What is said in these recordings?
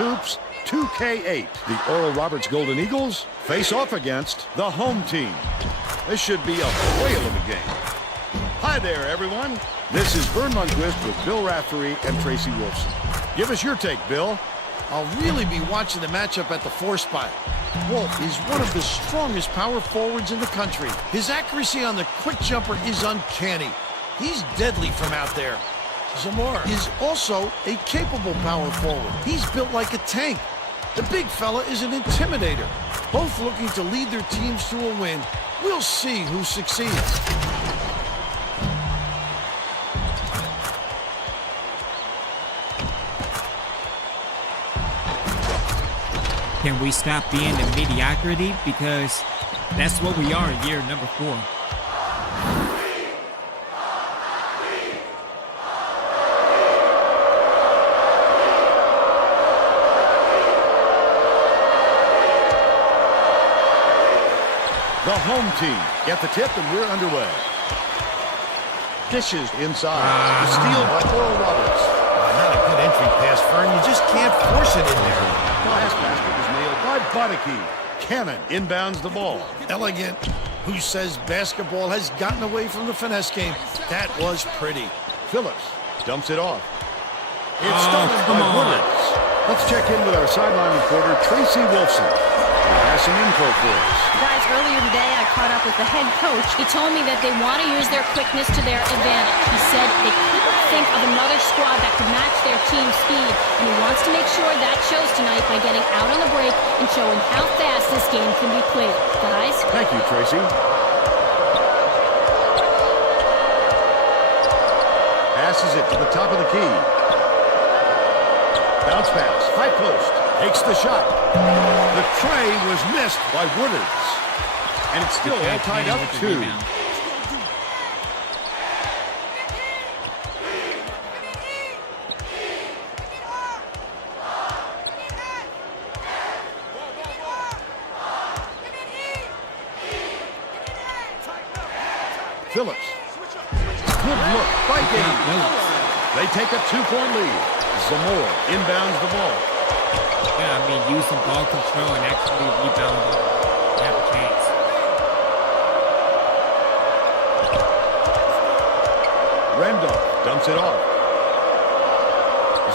Hoops 2K8. The Oral Roberts Golden Eagles face off against the home team. This should be a whale of a game. Hi there, everyone. This is Vern Lundquist with Bill Raftery and Tracy Wolfson. Give us your take, Bill. I'll really be watching the matchup at the 4 spot. Wolf is one of the strongest power forwards in the country. His accuracy on the quick jumper is uncanny. He's deadly from out there. Zamora is also a capable power forward. He's built like a tank. The big fella is an intimidator. Both looking to lead their teams to a win. We'll see who succeeds. Can we stop being the mediocrity? Because that's what we are in year number 4. The home team get the tip, and we're underway. Dishes inside. The steal by Oral Roberts. Not a good entry pass, Fern. You just can't force it in there. Last basket was nailed by Bodicki. Cannon inbounds the ball. Elegant. Who says basketball has gotten away from the finesse game? That was pretty. Phillips dumps it off. It's stolen come by on. Wooders. Let's check in with our sideline reporter, Tracy Wolfson. He has some info for us. Guys, earlier today I caught up with the head coach. He told me that they want to use their quickness to their advantage. He said they couldn't think of another squad that could match their team's speed, and he wants to make sure that shows tonight by getting out on the break and showing how fast this game can be played. Guys? Thank you, Tracy. Passes it to the top of the key. Bounce pass, high post, takes the shot. The tray was missed by Wooders. And it's still all tied up 2. Phillips. Good look by Gaines. They take a 2-point lead. Zamora inbounds the ball. Yeah, I mean, use some ball control and actually rebound the ball. You have a chance. Randolph dumps it off.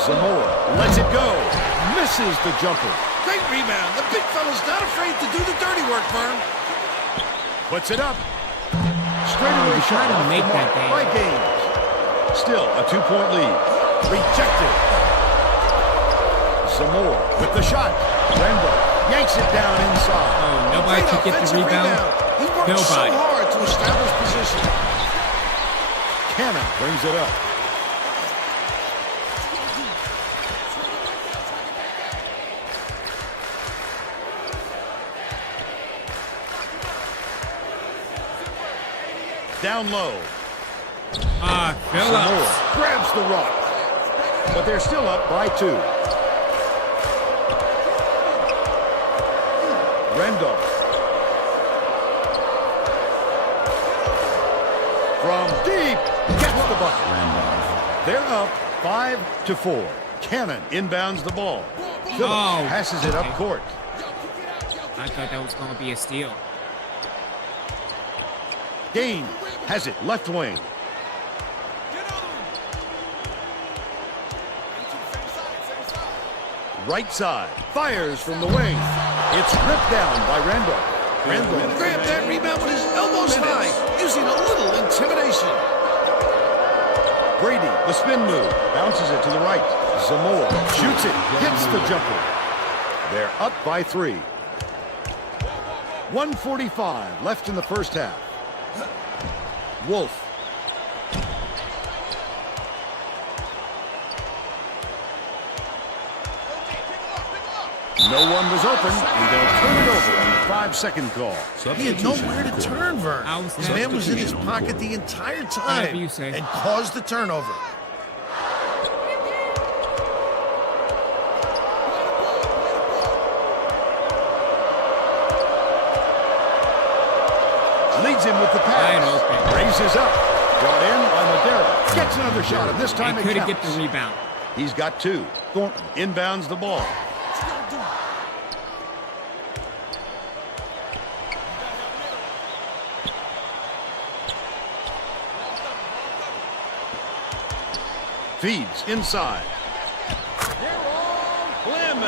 Zamora lets it go. Misses the jumper. Great rebound. The big fella's not afraid to do the dirty work, Vern. Puts it up. Straightaway shot trying to off make the that mark game. by Gaines. Still a 2-point lead. Rejected. Zamora with the shot. Randolph yanks it down inside. Oh, nobody Great could get the offensive rebound. He worked so Nobody. hard to establish position. Cannon brings it up. Down low. Phillips. Zamora grabs the rock. But they're still up by 2. Randolph. From deep, gets the bucket. They're up 5-4. Cannon inbounds the ball. Phillips passes it up court. I thought that was going to be a steal. Gaines has it left wing. Right side, fires from the wing. It's ripped down by Randolph. Randolph Grabbed that rebound with his elbows high, using a little intimidation. Brady, the spin move, bounces it to the right. Zamora shoots it, hits the jumper. They're up by 3. 1:45 left in the first half. Wolf. No one was open, and they'll turn it over on the 5-second call. He had nowhere to turn, Vern. I was His man was in his pocket the entire Whatever time you say. and caused the turnover. Leads him with the Wide pass. open. Raises up. Brought in by Madera. Gets another shot, and this time They it couldn't counts. get the rebound. He's got 2. Thornton inbounds the ball. Feeds inside. Clemens.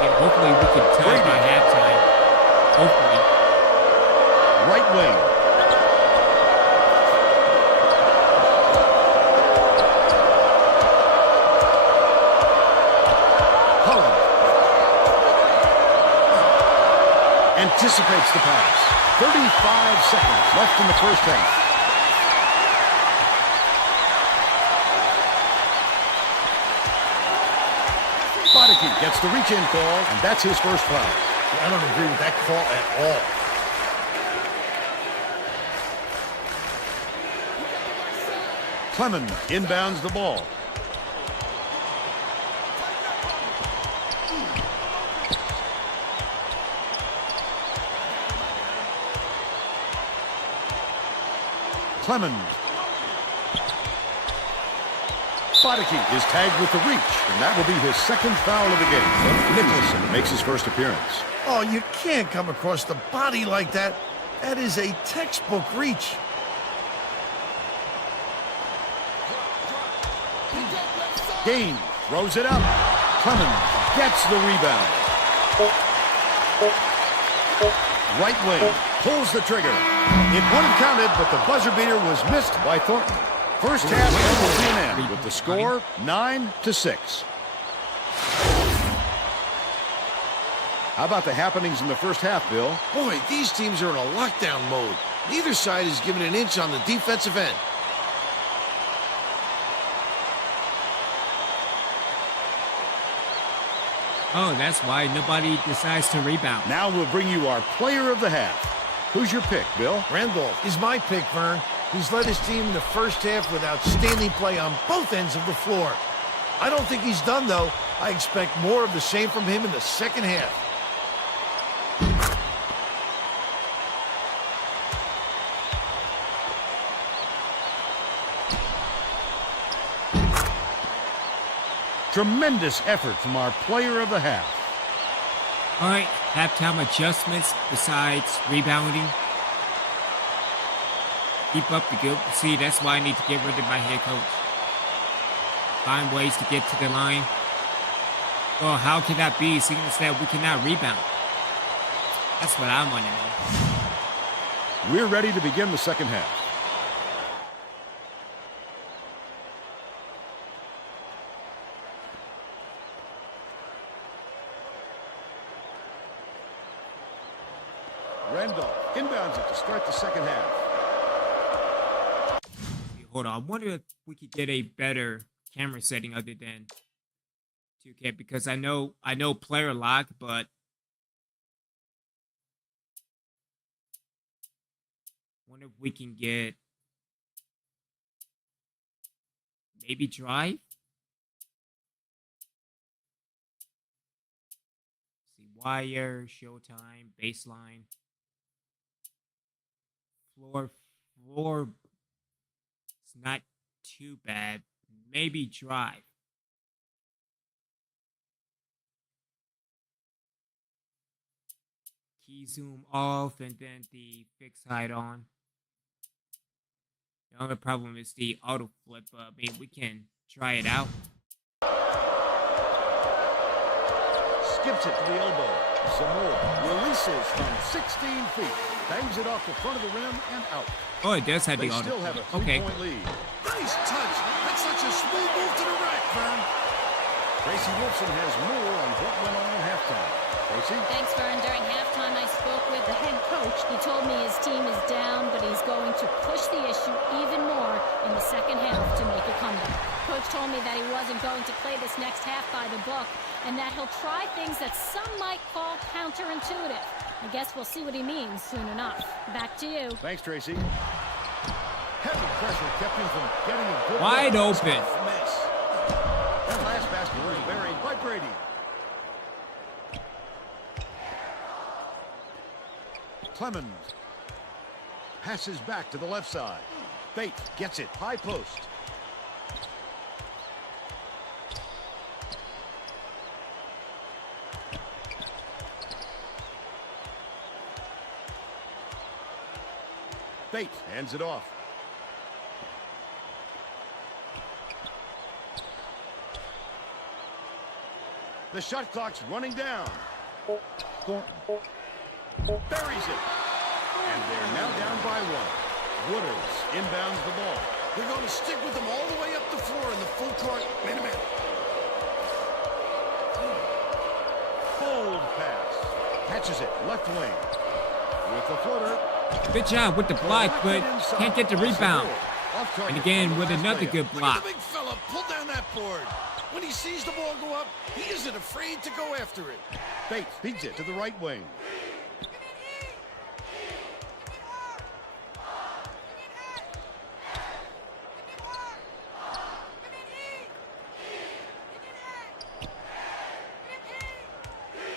And hopefully we can tie by halftime. Hopefully. Right wing. Holland. Anticipates the pass. 35 seconds left in the first half. Bodicki gets the reach-in call, and that's his first foul. I don't agree with that call at all. Clemens inbounds the ball. Clemens. Bodicki is tagged with the reach, and that will be his second foul of the game. Nicholson makes his first appearance. Oh, you can't come across the body like that. That is a textbook reach. Gain throws it up. Clemens gets the rebound. Right wing pulls the trigger. It wouldn't have counted, but the buzzer beater was missed by Thornton. First half comes to an end with the score 9-6. How about the happenings in the first half, Bill? Boy, these teams are in a lockdown mode. Neither side is giving an inch on the defensive end. Oh, that's why nobody decides to rebound. Now we'll bring you our player of the half. Who's your pick, Bill? Randolph is my pick, Vern. He's led his team in the first half with outstanding play on both ends of the floor. I don't think he's done, though. I expect more of the same from him in the second half. Tremendous effort from our player of the half. All right, halftime adjustments besides rebounding. Keep up the good. See, that's why I need to get rid of my head coach. Find ways to get to the line. Well, how can that be, seeing as that we cannot rebound? That's what I want to know. We're ready to begin the second half. Randolph inbounds it to start the second half. Hold on, I wonder if we could get a better camera setting other than 2K, because I know player lock, but wonder if we can get maybe drive. See, wire, showtime, baseline, floor. It's not too bad. Maybe drive. Key zoom off and then the fixed height on. The only problem is the auto flip. I mean, we can try it out. Skips it to the elbow. Zamora releases from 16 feet. Bangs it off the front of the rim and out. Oh, it does have They the auto still have a flip. Okay. 3-point lead. Nice touch. That's such a smooth move to the rack, Vern. Tracy Wolfson has more on what went on at halftime. Tracy? Thanks, Vern. During halftime, I spoke with the head coach. He told me his team is down, but he's going to push the issue even more in the second half to make a comeback. Coach told me that he wasn't going to play this next half by the book, and that he'll try things that some might call counterintuitive. I guess we'll see what he means soon enough. Back to you. Thanks, Tracy. Heavy pressure kept him from getting a good Wide look. open. Miss. That last basket was buried by Brady. Clemens passes back to the left side. Bate gets it. High post. Bates hands it off. The shot clock's running down. Thornton buries it. And they're now down by one. Wooders inbounds the ball. They're going to stick with him all the way up the floor in the full court. Man-to-man. Bold pass. Catches it, left wing. With the floater. Good job with the block, but can't get the rebound. And again, with another good Look at block. the big fella pull down that board. When he sees the ball go up, he isn't afraid to go after it. Bates feeds it to the right wing.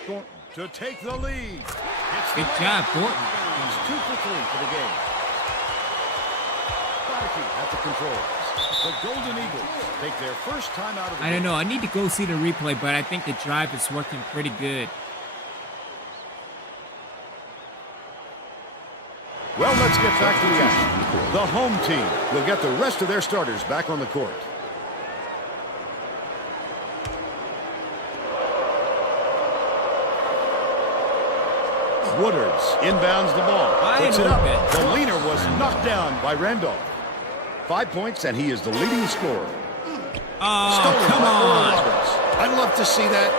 Thornton to take the lead. Good job, Thornton. He's 2 for 3 for the game. Bonneke at the controls. The Golden Eagles take their first time out of the I don't know. I need to go see the replay, but I think the drive is working pretty good. Well, let's get back to the action. The home team will get the rest of their starters back on the court. Wooders inbounds the ball. Puts it up. The leaner was knocked down by Randolph. 5 points, and he is the leading scorer. Oh, Stolen come by Oral on. Roberts. I'd love to see that.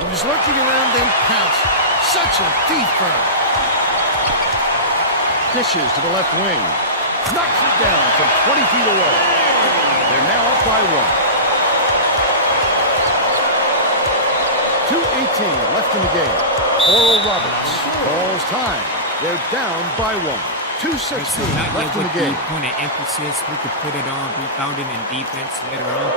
He was lurking around, then pounced. Such a thief bird. Dishes to the left wing. Knocks it down from 20 feet away. They're now up by one. 2:18 left in the game. Oral Roberts calls time. They're down by one. 2:16 Not yet left in the with the game. point of emphasis. We could put it on rebounding and defense later on.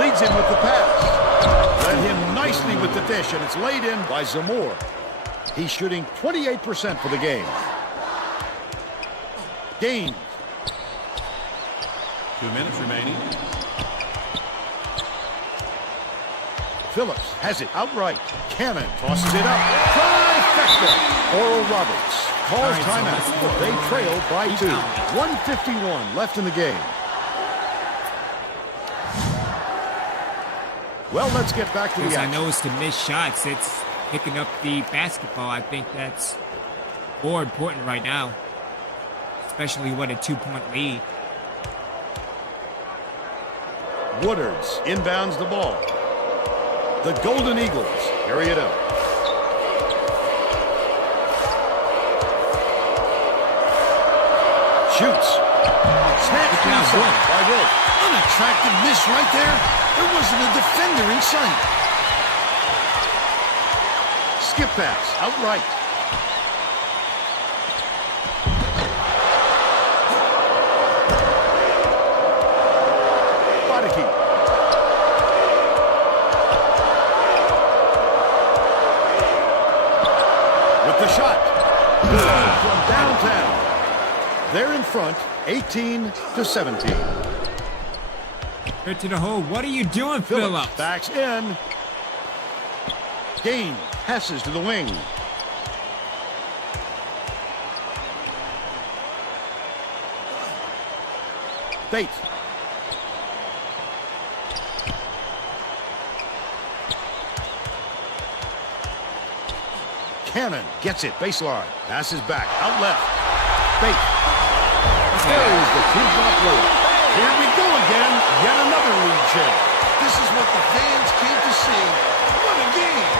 Leads in with the pass. Led him nicely with the dish, and it's laid in by Zamora. He's shooting 28% for the game. Gaines. 2 minutes remaining. Phillips has it outright. Cannon tosses it up. Trifecta. Oral Roberts calls All right, so timeout. let's go. They trail by two. Rebound. 1:51 left in the game. Well, let's get back to the Because I action. know it's to miss shots. It's picking up the basketball. I think that's more important right now. Especially with a 2-point lead. Wooders inbounds the ball. The Golden Eagles carry it up. Shoots. Snatched Good job, inside Wood. by Wolf. Unattractive miss right there. There wasn't a defender in sight. Skip pass outright. Bonneke. With the shot. Good from downtown. They're in front, 18-17. Right to the hole. What are you doing, Phillips Phillips? backs in. Gaines passes to the wing. Bates. Cannon gets it, baseline. Passes back, out left. Bates. There's the two-block layup. Here we go again. Yet another lead change. This is what the fans came to see. What a game.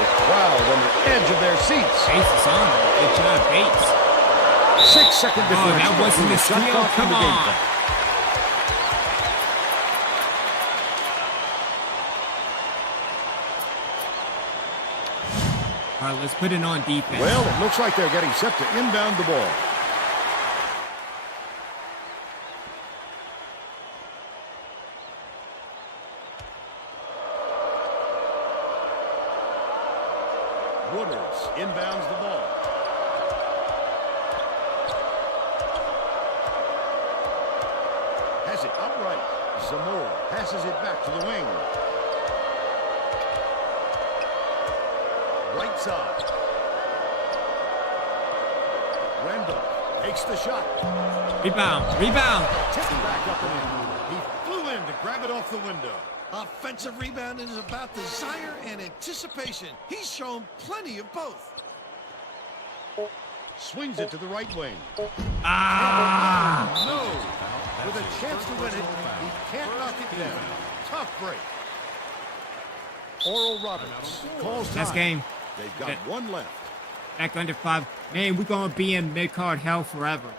The crowd on the edge of their seats. Bates is on him. Good job, Bates. 6-second differential. Oh, that wasn't between a the shot steal. clock and Come the game on. clock. All right, let's put it on defense. Well, it looks like they're getting set to inbound the ball. Wooders inbounds the ball. Has it outright. Zamora passes it back to the wing. right side. Rendell takes the shot. Rebound. Rebound. Tipped back up and in. He flew in to grab it off the window. Offensive rebound is about desire and anticipation. He's shown plenty of both. Swings it to the right wing. Ah! No. With a chance to win it, he can't knock it down. Tough break. Oral Roberts calls time. Last game. They've got one left. Back under 5. Man, we're going to be in mid-card hell forever.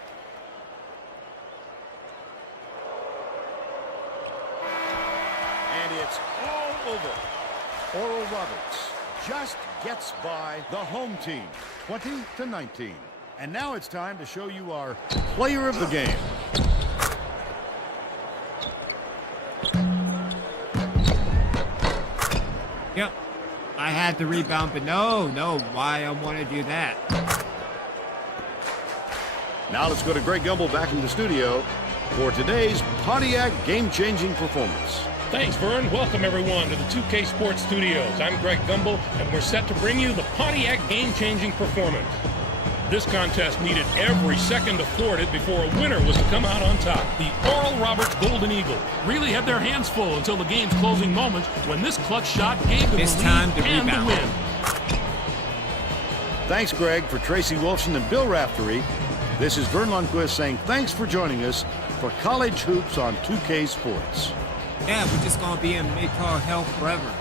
And it's all over. Oral Roberts just gets by the home team, 20-19. And now it's time to show you our player of the game. Yep. I had the rebound, but no, why I want to do that? Now let's go to Greg Gumbel back in the studio for today's Pontiac game-changing performance. Thanks, Vern. Welcome, everyone, to the 2K Sports Studios. I'm Greg Gumbel, and we're set to bring you the Pontiac game-changing performance. This contest needed every second afforded before a winner was to come out on top. The Oral Roberts Golden Eagles really had their hands full until the game's closing moments when this clutch shot gave them the lead and the win. Thanks, Greg, for Tracy Wolfson and Bill Raftery. This is Vern Lundquist saying thanks for joining us for College Hoops on 2K Sports. Yeah, we're just going to be in mid-card hell forever.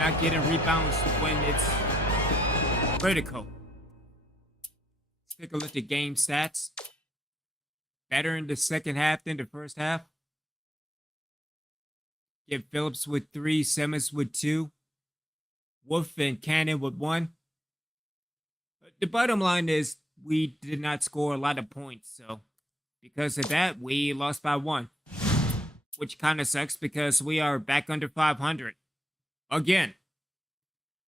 Not getting rebounds when it's critical. Let's take a look at game stats. Better in the second half than the first half. Get Phillips with 3, Simmons with 2, Wolf and Cannon with 1. The bottom line is we did not score a lot of points, so because of that, we lost by 1. Which kind of sucks because we are back under 500. Again,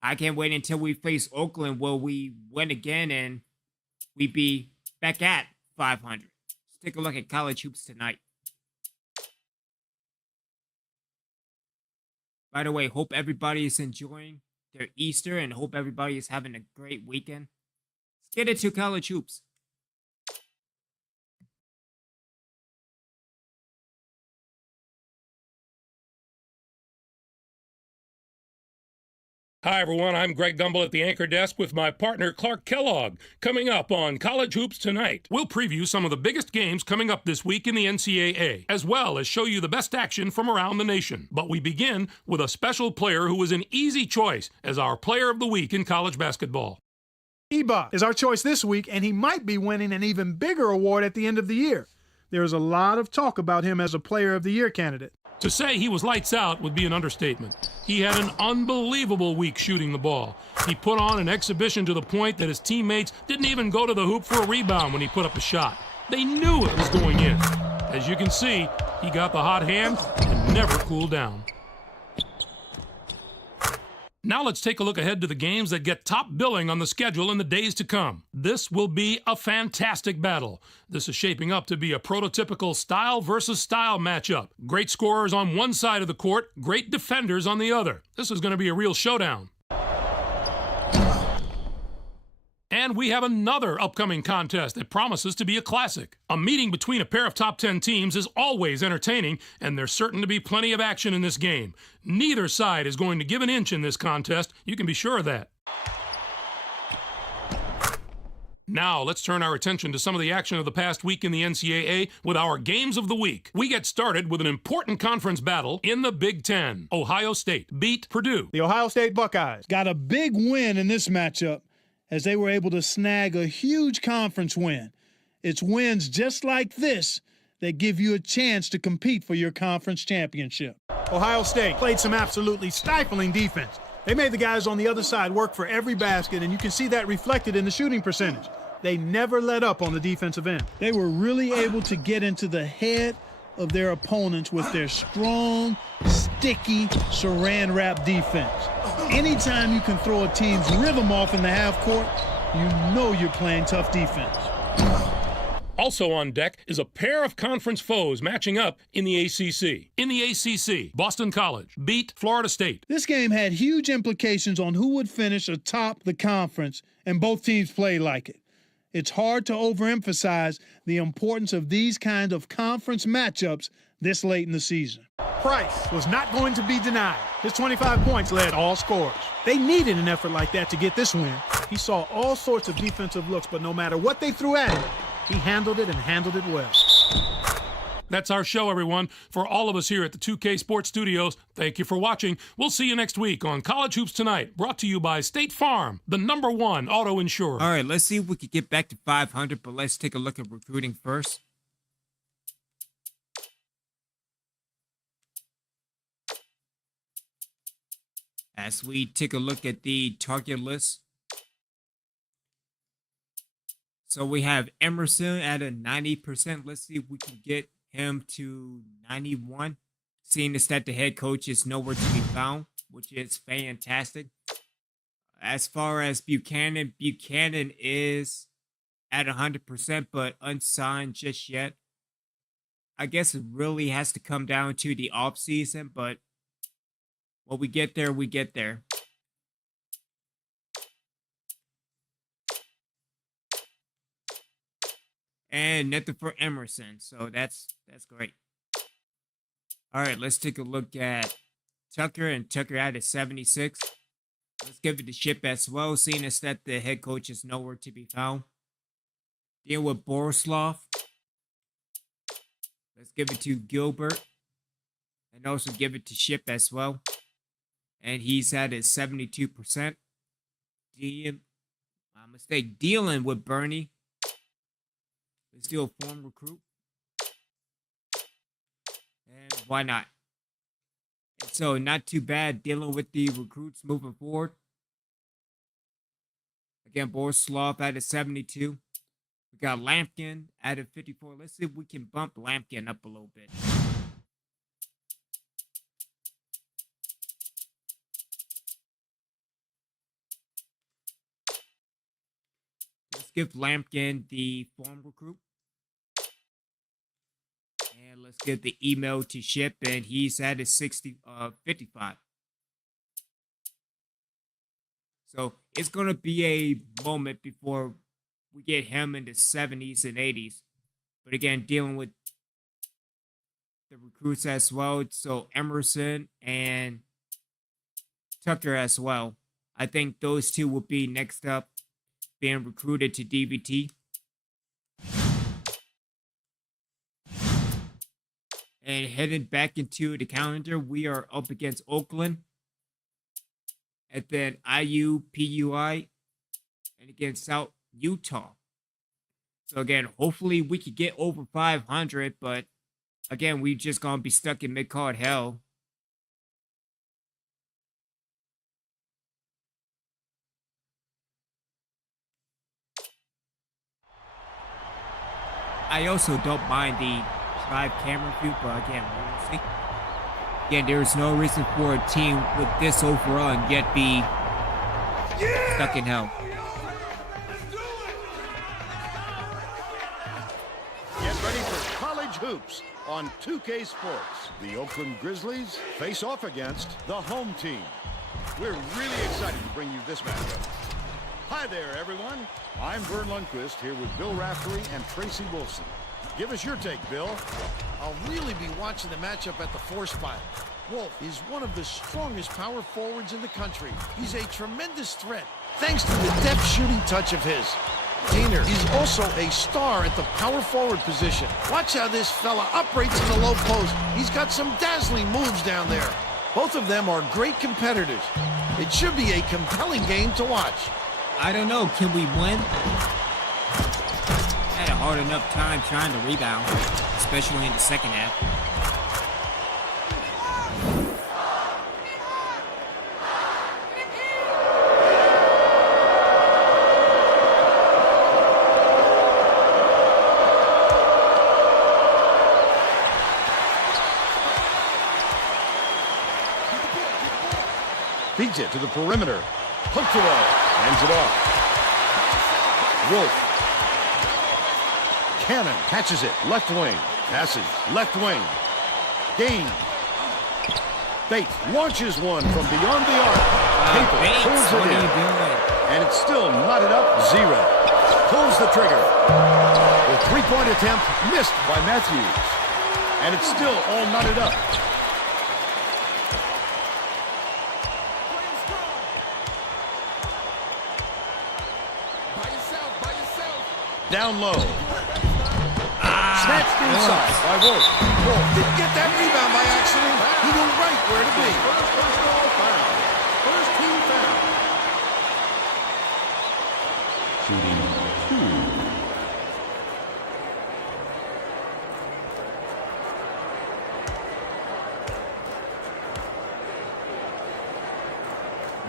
I can't wait until we face Oakland where we win again and we be back at 500. Let's take a look at college hoops tonight. By the way, hope everybody is enjoying their Easter and hope everybody is having a great weekend. Let's get into college hoops. Hi, everyone. I'm Greg Gumbel at the anchor desk with my partner, Clark Kellogg. Coming up on College Hoops Tonight, we'll preview some of the biggest games coming up this week in the NCAA, as well as show you the best action from around the nation. But we begin with a special player who was an easy choice as our player of the week in college basketball. Eba is our choice this week, and he might be winning an even bigger award at the end of the year. There's a lot of talk about him as a player of the year candidate. To say he was lights out would be an understatement. He had an unbelievable week shooting the ball. He put on an exhibition to the point that his teammates didn't even go to the hoop for a rebound when he put up a shot. They knew it was going in. As you can see, he got the hot hand and never cooled down. Now let's take a look ahead to the games that get top billing on the schedule in the days to come. This will be a fantastic battle. This is shaping up to be a prototypical style versus style matchup. Great scorers on one side of the court, great defenders on the other. This is going to be a real showdown. And we have another upcoming contest that promises to be a classic. A meeting between a pair of top 10 teams is always entertaining, and there's certain to be plenty of action in this game. Neither side is going to give an inch in this contest. You can be sure of that. Now, let's turn our attention to some of the action of the past week in the NCAA with our Games of the Week. We get started with an important conference battle in the Big Ten. Ohio State beat Purdue. The Ohio State Buckeyes got a big win in this matchup as they were able to snag a huge conference win. It's wins just like this that give you a chance to compete for your conference championship. Ohio State played some absolutely stifling defense. They made the guys on the other side work for every basket, and you can see that reflected in the shooting percentage. They never let up on the defensive end. They were really able to get into the head of their opponents with their strong, sticky, saran wrap defense. Anytime you can throw a team's rhythm off in the half court, you know you're playing tough defense. Also on deck is a pair of conference foes matching up in the ACC. In the ACC, Boston College beat Florida State. This game had huge implications on who would finish atop the conference, and both teams played like it. It's hard to overemphasize the importance of these kinds of conference matchups this late in the season. Price was not going to be denied. His 25 points led all scorers. They needed an effort like that to get this win. He saw all sorts of defensive looks, but no matter what they threw at him, he handled it and handled it well. That's our show, everyone. For all of us here at the 2K Sports Studios, thank you for watching. We'll see you next week on College Hoops Tonight, brought to you by State Farm, the #1 auto insurer. All right, let's see if we can get back to 500, but let's take a look at recruiting first. As we take a look at the target list. So we have Emerson at a 90%. Let's see if we can get him to 91. Seeing as that the head coach is nowhere to be found, which is fantastic. As far as Buchanan is at 100%, but unsigned just yet. I guess it really has to come down to the offseason, but when we get there, we get there. And nothing for Emerson, so that's great. All right, let's take a look at Tucker, and Tucker at a 76. Let's give it to Ship as well, seeing as that the head coach is nowhere to be found. Deal with Borislav. Let's give it to Gilbert, and also give it to Ship as well. And he's at his 72%. Dealing with Bernie. Let's do a form recruit. And why not? And so, not too bad dealing with the recruits moving forward. Again, Borislav at a 72. We got Lampkin at a 54. Let's see if we can bump Lampkin up a little bit. Let's give Lampkin the form recruit. And let's get the email to Ship, and he's at his 55. So it's going to be a moment before we get him in the 70s and 80s. But again, dealing with the recruits as well. So Emerson and Tucker as well. I think those two will be next up, being recruited to DVT. And heading back into the calendar, we are up against Oakland. And then IU, PUI, and against South Utah. So again, hopefully we could get over 500, but again, we just gonna be stuck in mid-card hell. I also don't mind the drive camera view, but again, we'll see. Again, there is no reason for a team with this overall and yet be stuck in hell. Get ready for college hoops on 2K Sports. The Oakland Grizzlies face off against the home team. We're really excited to bring you this matchup. Hi there, everyone. I'm Vern Lundquist here with Bill Raftery and Tracy Wilson. Give us your take, Bill. I'll really be watching the matchup at the 4 spot. Wolf is one of the strongest power forwards in the country. He's a tremendous threat, thanks to the depth shooting touch of his. Diener is also a star at the power forward position. Watch how this fella operates in the low post. He's got some dazzling moves down there. Both of them are great competitors. It should be a compelling game to watch. I don't know. Can we win? Had a hard enough time trying to rebound, especially in the second half. Feeds it to the perimeter. Poked away. Hands it off. Wolf. Cannon catches it. Left wing. Passes. Left wing. Gain. Bates launches one from beyond the arc. Capel Bates, pulls what it are in. you doing? And it's still knotted up 0. Pulls the trigger. The three-point attempt missed by Matthews. And it's still all knotted up. Down low. Snatched inside by Wolf. Wolf didn't get that rebound by accident. He knew right where to be. First team foul. Shooting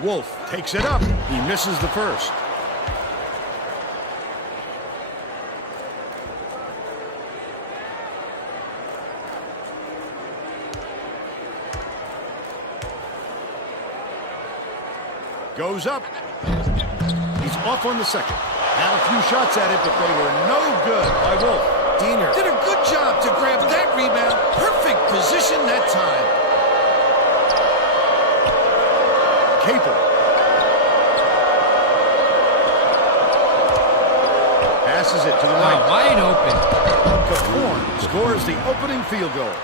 2. Wolf takes it up. He misses the first. Goes up. He's off on the second. Had a few shots at it, but they were no good by Wolf. Diener did a good job to grab that rebound. Perfect position that time. Capel. Passes it to the right. Wide open. Kaporn scores the opening field goal.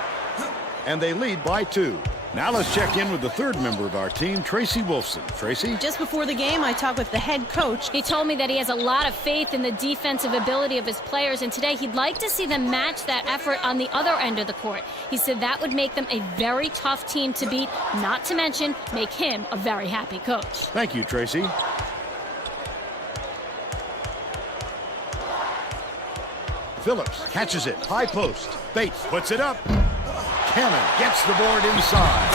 And they lead by 2. Now let's check in with the third member of our team, Tracy Wolfson. Tracy? Just before the game, I talked with the head coach. He told me that he has a lot of faith in the defensive ability of his players, and today he'd like to see them match that effort on the other end of the court. He said that would make them a very tough team to beat, not to mention make him a very happy coach. Thank you, Tracy. Phillips catches it. High post. Bates puts it up. Cannon gets the board inside.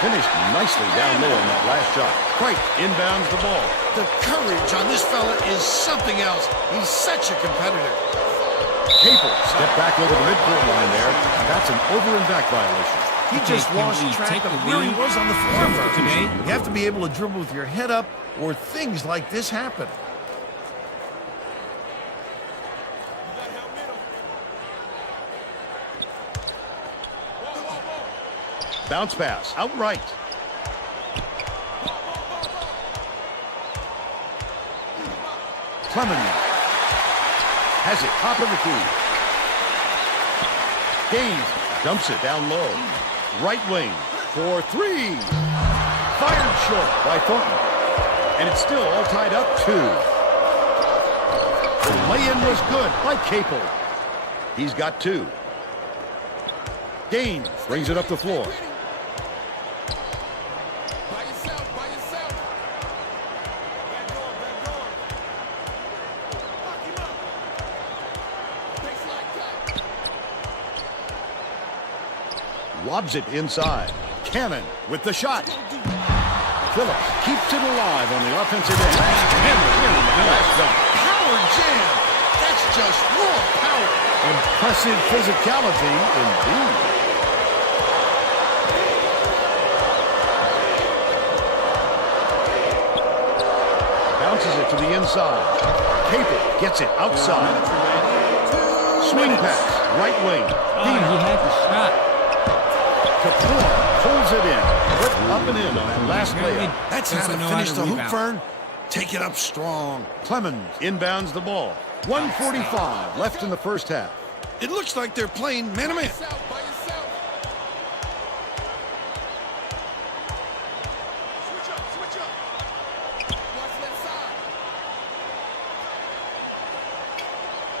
Finished nicely down low on that last shot. Quite inbounds the ball. The courage on this fella is something else. He's such a competitor. Capel stepped back over the midcourt line there. That's an over and back violation. He just can lost we track take of the where he lead was on the floor for today? You have to be able to dribble with your head up, or things like this happen. Bounce pass. Outright. Clemens has it. Top of the key. Gaines dumps it down low. Right wing for 3. Fired short by Thornton. And it's still all tied up 2. The lay-in was good by Capel. He's got 2. Gaines brings it up the floor. Lobs it inside. Cannon with the shot. Phillips keeps it alive on the offensive end. Hammered in on the last dunk. Power jam. That's just raw power. Impressive physicality indeed. Bounces it to the inside. Capel gets it outside. Swing pass. Right wing. He had the shot. Kapoor pulls it in. Put up and in on that last layup. That's how to finish the hoop, Fern. Take it up strong. Clemens inbounds the ball. 1:45 left in the first half. It looks like they're playing man-to-man.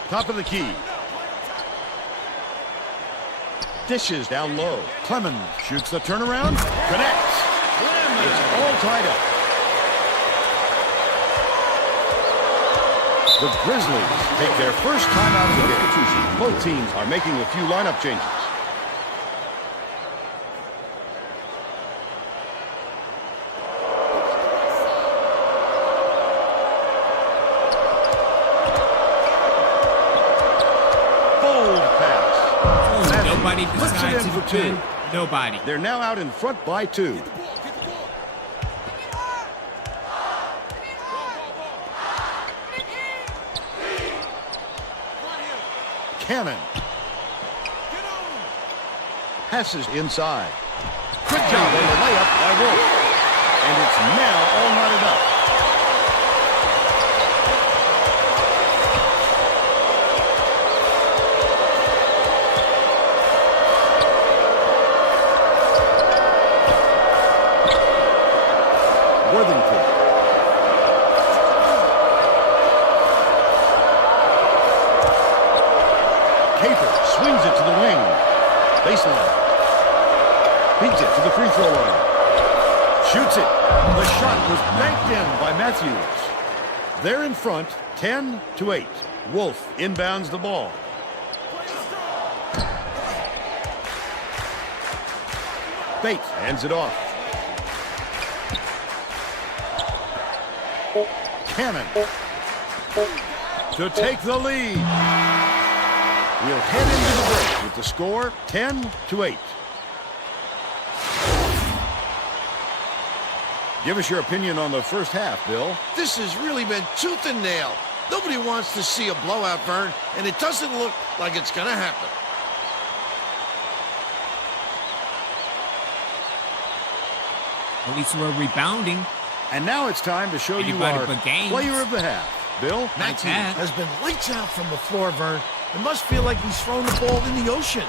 Top of the key. Dishes down low. Clemens shoots the turnaround. Connects. It's all tied up. The Grizzlies take their first time out of the game. Both teams are making a few lineup changes. Bold pass. Nobody Puts it decides in to for 2. defend. Nobody. They're now out in front by 2. Cannon. Passes inside. Good job on the layup by Wolf. And it's now all knotted up. Worthington. Caper swings it to the wing. Baseline. Beats it to the free throw line. Shoots it. The shot was banked in by Matthews. They're in front, 10-8. Wolf inbounds the ball. Bates hands it off. Cannon to take the lead. We'll head into the break with the score 10-8. Give us your opinion on the first half, Bill. This has really been tooth and nail. Nobody wants to see a blowout, Vern, and it doesn't look like it's going to happen. At least we're rebounding. And now it's time to show you Anybody our but Gaines. player of the half. Bill? Matthews that. has been lights out from the floor, Vern. It must feel like he's thrown the ball in the ocean.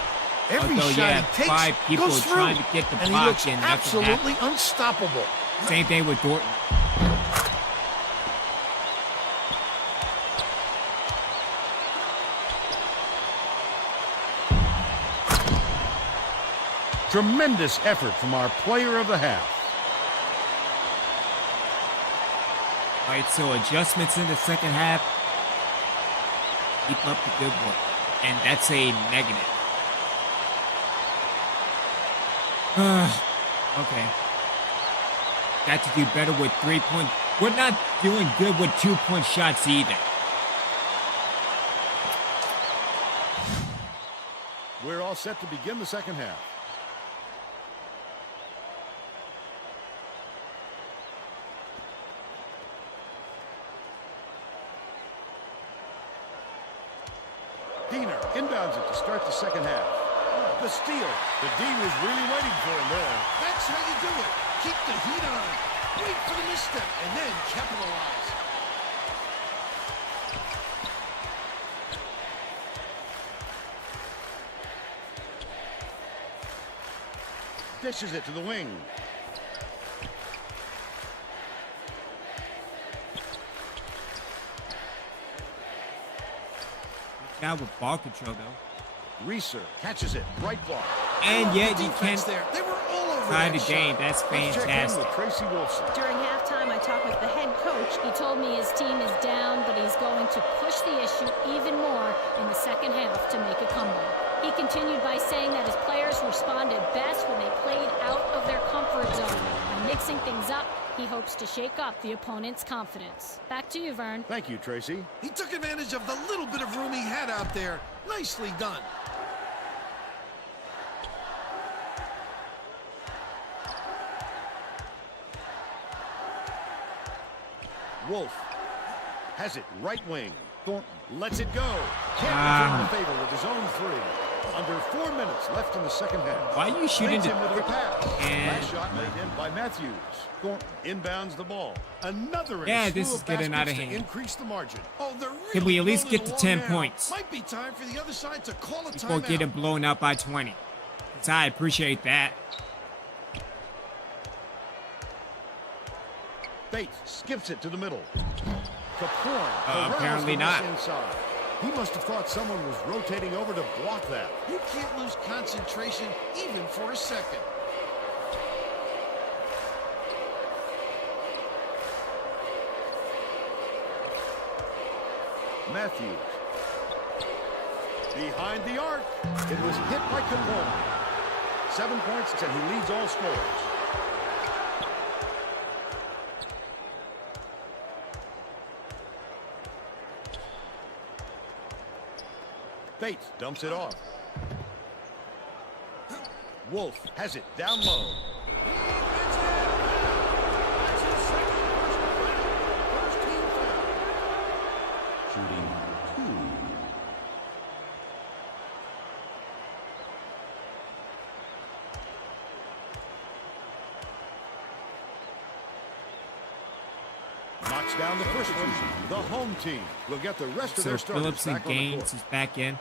Every Although, shot yeah, he takes 5 people goes through, trying to get the and he block looks in, nothing absolutely unstoppable. Same thing with Dorton. Tremendous effort from our player of the half. All right, so adjustments in the second half. Keep up the good work. And that's a negative. Okay. Got to do better with 3-point. We're not doing good with 2-point shots either. We're all set to begin the second half. Diener inbounds it to start the second half. The steal. The D was really waiting for him there. That's how you do it. Keep the heat on him. Wait for the misstep, and then capitalize. Dishes it to the wing. Now with ball control, though. Reeser catches it. Right block. And yet you Defense can't there. They were all over tie that the game. shot. That's Let's check in fantastic. with Tracy Wilson. During halftime, I talked with the head coach. He told me his team is down, but he's going to push the issue even more in the second half to make a comeback. He continued by saying that his players responded best when they played out of their comfort zone. By mixing things up, he hopes to shake up the opponent's confidence. Back to you, Vern. Thank you, Tracy. He took advantage of the little bit of room he had out there. Nicely done. Wolf has it right wing. Thornton lets it go. Can't return the favor with his own three. Under 4 minutes left in the second half. Why are you shooting Leads the him with a pass. And- Last shot laid in by Matthews. Thornton inbounds the ball. Another Yeah, in a this slew is of getting out of baskets to hand. increase the margin. Oh, they're really Can we at least rolling get to along 10 now. points? Might be time for the other side to call a Before timeout. getting blown out by 20. So I appreciate that. Bates skips it to the middle. Kaporn corrals apparently the miss not. inside. He must have thought someone was rotating over to block that. You can't lose concentration even for a second. Matthews. Behind the arc. It was hit by Kaporn. 7 points, and he leads all scorers. Bates dumps it off. Wolf has it down low. Shooting 2. down the first one. The home team will get the rest of So their starters Phillips and back on the Gaines court. is back in.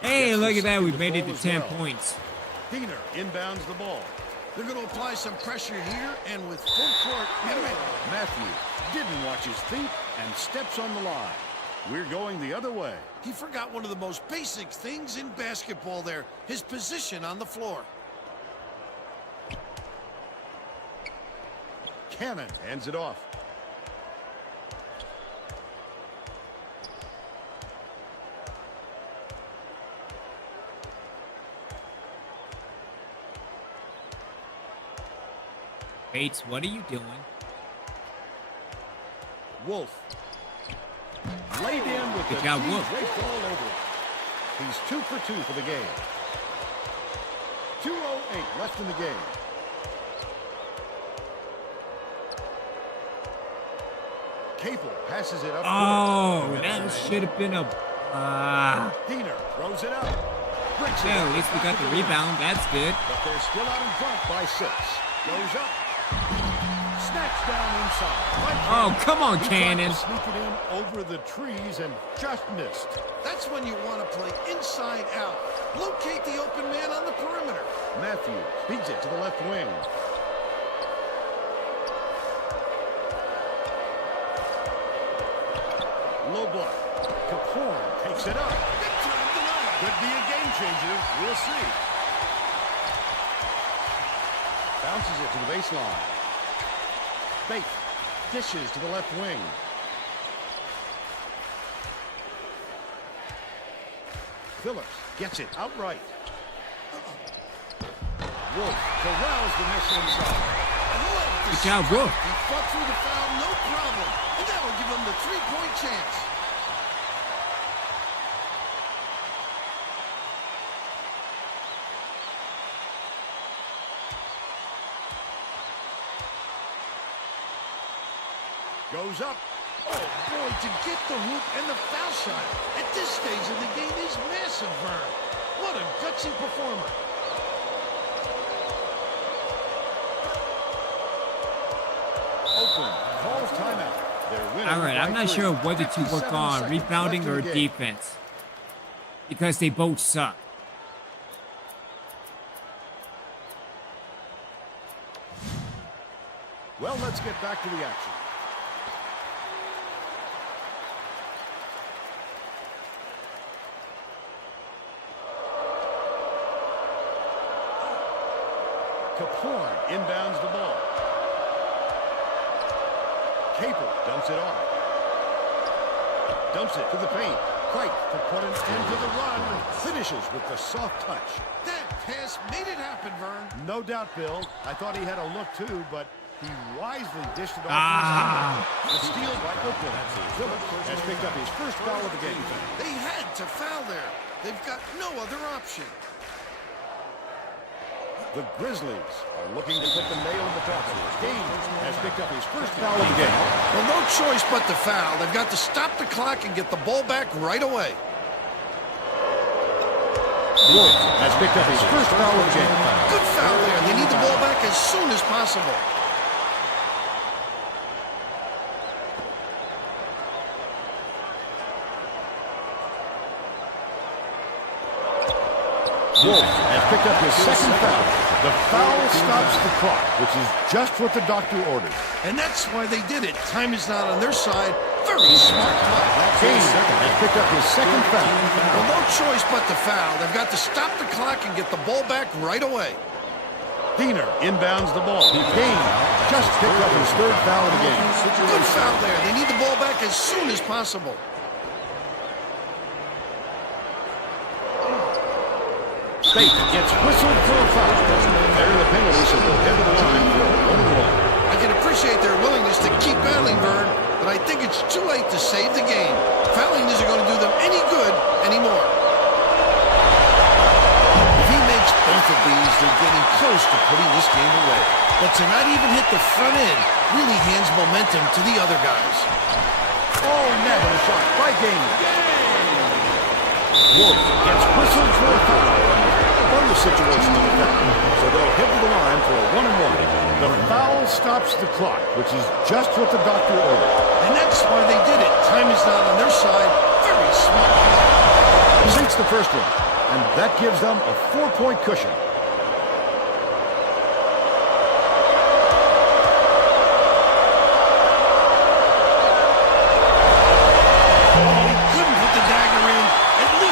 Hey, look at that. We made it to 10 points. Diener inbounds the ball. They're going to apply some pressure here, and with full court. Matthews didn't watch his feet and steps on the line. We're going the other way. He forgot one of the most basic things in basketball there, his position on the floor. Cannon hands it off. Bates, what are you doing? Wolf. Laid in with Good the job, key Wolf. draped all over it. He's 2 for 2 for the game. 2:08 left in the game. Capel passes it up. Oh, court. that should have been a... Diener throws it out. Brings it Yeah, up. at least we got the rebound. That's good. But they're still out in front by 6. Goes up. Snatched down inside. By Oh, come on, He tried to Cannon. sneak it in over the trees and just missed. That's when you want to play inside out. Locate the open man on the perimeter. Matthews feeds it to the left wing. Low block. Kaporn takes it up. Big time denial. Could be a game changer. We'll see. Bounces it to the baseline. Bates dishes to the left wing. Phillips gets it outright. Wolf corrals the miss inside. Good job, Wolf. He fought through the foul, no problem. And that'll give him the three-point chance. Goes up. Oh, boy, to get the hoop and the foul shot at this stage of the game is massive, Vern. What a gutsy performer. Oakland calls timeout. They're winning All right, I'm by not 3. sure whether to work 57 on seconds rebounding left in or the game. defense. Because they both suck. Well, let's get back to the action. Kaporn inbounds the ball. Capel dumps it off. Dumps it to the paint. White to put an end to the run. Finishes with the soft touch. That pass made it happen, Vern. No doubt, Bill. I thought he had a look too, but he wisely dished it off. The steal by Oakland. Phillips has picked up his first foul of the game. They had to foul there. They've got no other option. The Grizzlies are looking to put the nail in the coffin. Gaines has picked up his first foul of the game. Well, no choice but to foul. They've got to stop the clock and get the ball back right away. Wolf has picked up his first foul of the game. Good foul there. They need the ball back as soon as possible. Wolf has picked up his second foul. The foul stops the clock, which is just what the doctor ordered. And that's why they did it. Time is not on their side. Very smart play. Gaines has picked up his second foul. Well, no choice but to foul. They've got to stop the clock and get the ball back right away. Diener inbounds the ball. Gaines just picked up his third foul of the game. Good foul there. They need the ball back as soon as possible. State gets whistled for a foul. They're the penalty, so they'll head to the line for a 1-1. I can appreciate their willingness to keep battling, Vern, but I think it's too late to save the game. Fouling isn't going to do them any good anymore. If he makes both of these, they're getting close to putting this game away. But to not even hit the front end really hands momentum to the other guys. Oh, net on a shot by Gaines. Wolf gets whistled for a foul. A bonus situation in effect. So they'll head to the line for a 1-and-1. The foul stops the clock, which is just what the doctor ordered. And that's why they did it. Time is not on their side. Very smart. He sinks the first one, and that gives them a 4-point cushion.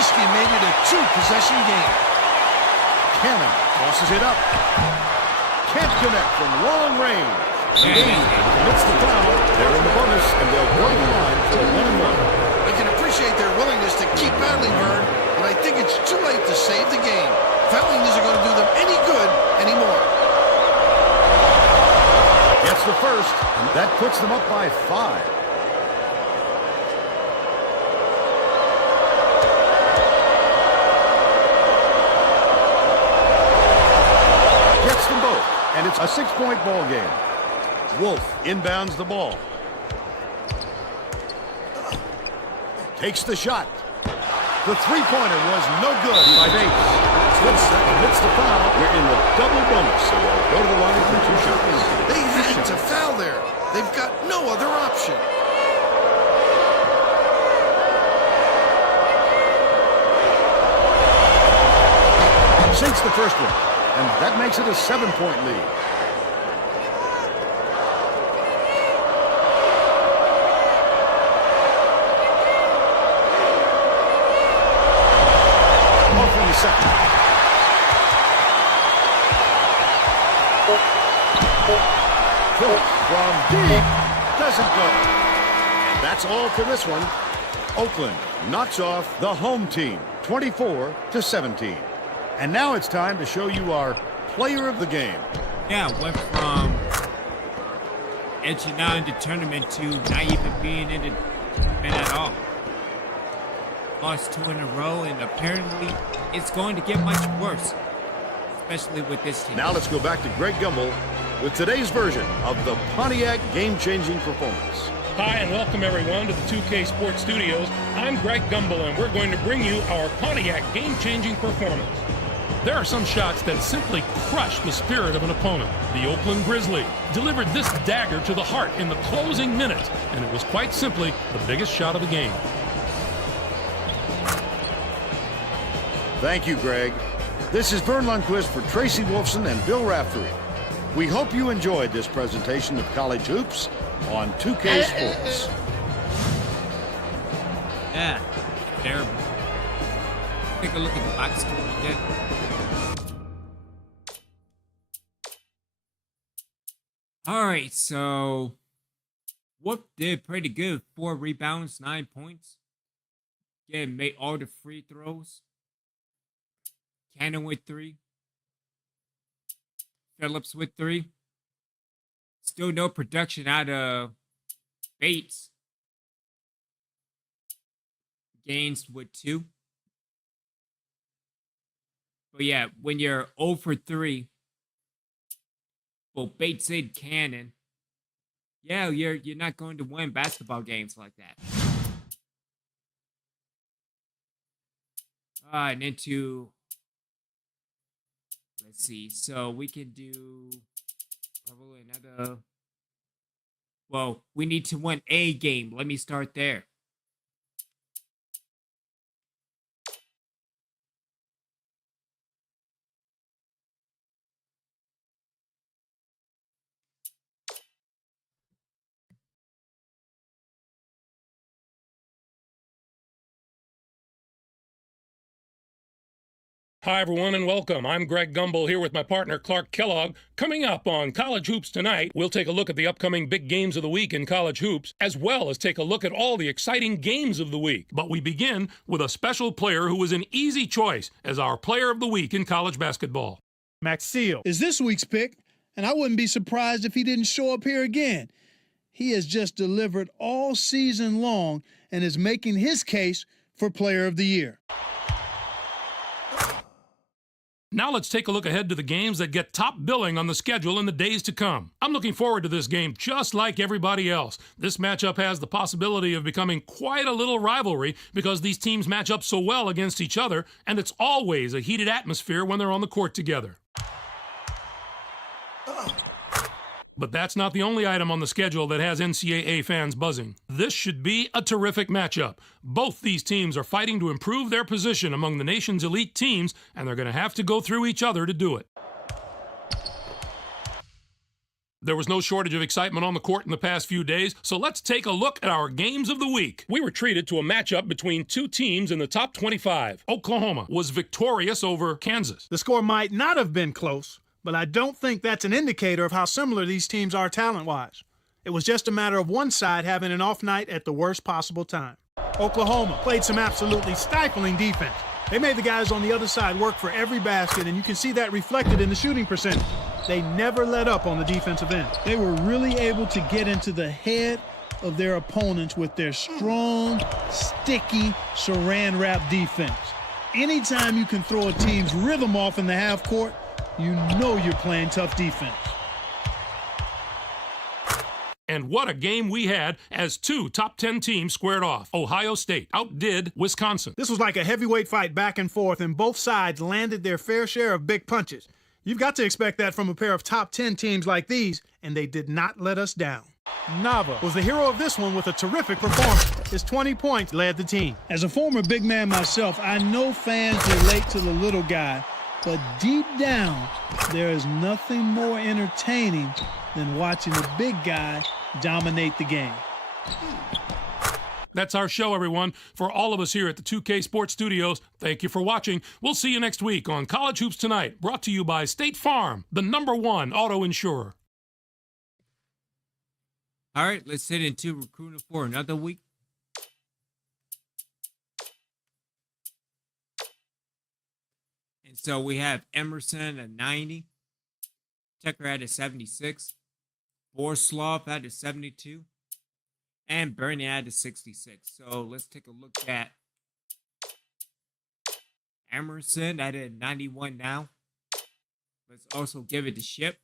He made it a 2-possession game. Cannon tosses it up. Can't connect from long range. Hits the foul. They're in the bonus, and they'll go to the line for a 1-and-1. I can appreciate their willingness to keep battling, Vern, but I think it's too late to save the game. Fouling isn't going to do them any good anymore. Gets the first, and that puts them up by 5. And it's a 6-point ball game. Wolf inbounds the ball. Takes the shot. The three-pointer was no good by Davis. Hits the foul. We're in the double bonus, so they'll go to the line for 2 shots. They had to foul there. They've got no other option. Sinks the first one. And that makes it a 7-point lead. Off in the second. Phillips from deep doesn't go. And that's all for this one. Oakland knocks off the home team, 24-17. And now it's time to show you our player of the game. Yeah, went from edging out in the tournament to not even being in the tournament at all. Lost 2 in a row, and apparently it's going to get much worse, especially with this team. Now let's go back to Greg Gumbel with today's version of the Pontiac game-changing performance. Hi, and welcome everyone to the 2K Sports Studios. I'm Greg Gumbel, and we're going to bring you our Pontiac game-changing performance. There are some shots that simply crush the spirit of an opponent. The Oakland Grizzlies delivered this dagger to the heart in the closing minutes, and it was quite simply the biggest shot of the game. Thank you, Greg. This is Vern Lundquist for Tracy Wolfson and Bill Raftery. We hope you enjoyed this presentation of college hoops on 2K Sports. Yeah, terrible. Take a look at the box score again. All right, so Whoop did pretty good. 4 rebounds, 9 points. Yeah, made all the free throws. Cannon with 3. Phillips with 3. Still no production out of Bates. Gaines with 2. But yeah, when you're 0 for 3, both Bates and Cannon, yeah, you're not going to win basketball games like that. And into, let's see, so we can do probably another, well, we need to win a game. Let me start there. Hi, everyone, and welcome. I'm Greg Gumbel here with my partner, Clark Kellogg. Coming up on College Hoops tonight, we'll take a look at the upcoming big games of the week in college hoops, as well as take a look at all the exciting games of the week. But we begin with a special player who was an easy choice as our player of the week in college basketball. Maxfield is this week's pick, and I wouldn't be surprised if he didn't show up here again. He has just delivered all season long and is making his case for player of the year. Now let's take a look ahead to the games that get top billing on the schedule in the days to come. I'm looking forward to this game just like everybody else. This matchup has the possibility of becoming quite a little rivalry because these teams match up so well against each other, and it's always a heated atmosphere when they're on the court together. But that's not the only item on the schedule that has NCAA fans buzzing. This should be a terrific matchup. Both these teams are fighting to improve their position among the nation's elite teams, and they're going to have to go through each other to do it. There was no shortage of excitement on the court in the past few days, so let's take a look at our games of the week. We were treated to a matchup between two teams in the top 25. Oklahoma was victorious over Kansas. The score might not have been close, but I don't think that's an indicator of how similar these teams are talent-wise. It was just a matter of one side having an off night at the worst possible time. Oklahoma played some absolutely stifling defense. They made the guys on the other side work for every basket, and you can see that reflected in the shooting percentage. They never let up on the defensive end. They were really able to get into the head of their opponents with their strong, sticky, saran wrap defense. Anytime you can throw a team's rhythm off in the half court, you know you're playing tough defense. And what a game we had as two top 10 teams squared off. Ohio State outdid Wisconsin. This was like a heavyweight fight back and forth, and both sides landed their fair share of big punches. You've got to expect that from a pair of top 10 teams like these, and they did not let us down. Nava was the hero of this one with a terrific performance. His 20 points led the team. As a former big man myself, I know fans relate to the little guy, but deep down, there is nothing more entertaining than watching the big guy dominate the game. That's our show, everyone. For all of us here at the 2K Sports Studios, thank you for watching. We'll see you next week on College Hoops Tonight, brought to you by State Farm, the #1 auto insurer. All right, let's head into recruiting for another week. And so we have Emerson at 90, Tucker at a 76, Borslav at a 72, and Bernie at a 66. So let's take a look at Emerson at a 91 now. Let's also give it to Ship.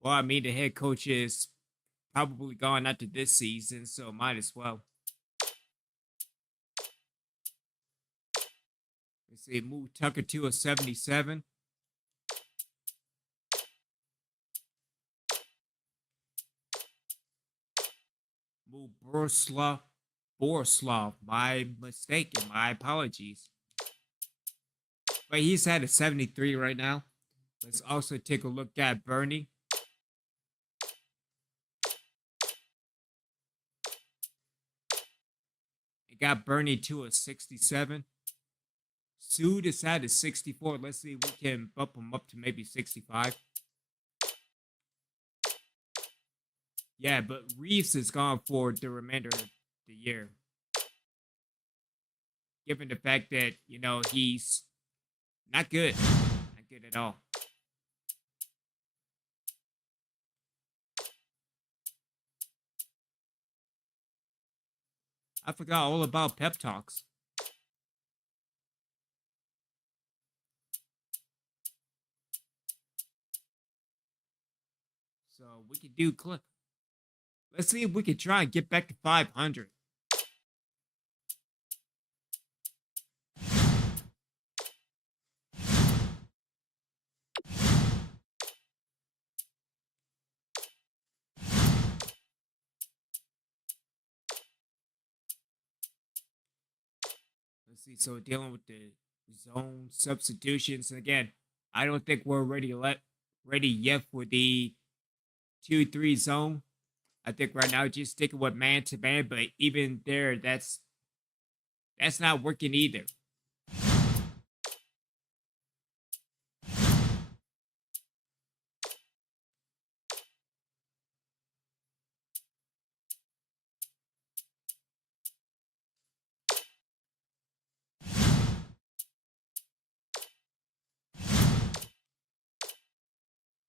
Well, I mean, the head coach is probably gone after this season, so might as well. Let's see, move Tucker to a 77. Move Borislav, my mistake and my apologies. But he's at a 73 right now. Let's also take a look at Bernie. It got Bernie to a 67. Sood is at a 64. Let's see if we can bump him up to maybe 65. Yeah, but Reeves is gone for the remainder of the year. Given the fact that, you know, he's not good. Not good at all. I forgot all about pep talks. So we can do clip. Let's see if we can try and get back to 500. Let's see. So dealing with the zone substitutions again. I don't think we're ready yet for the 2-3 zone. I think right now just sticking with man to man, but even there, that's not working either.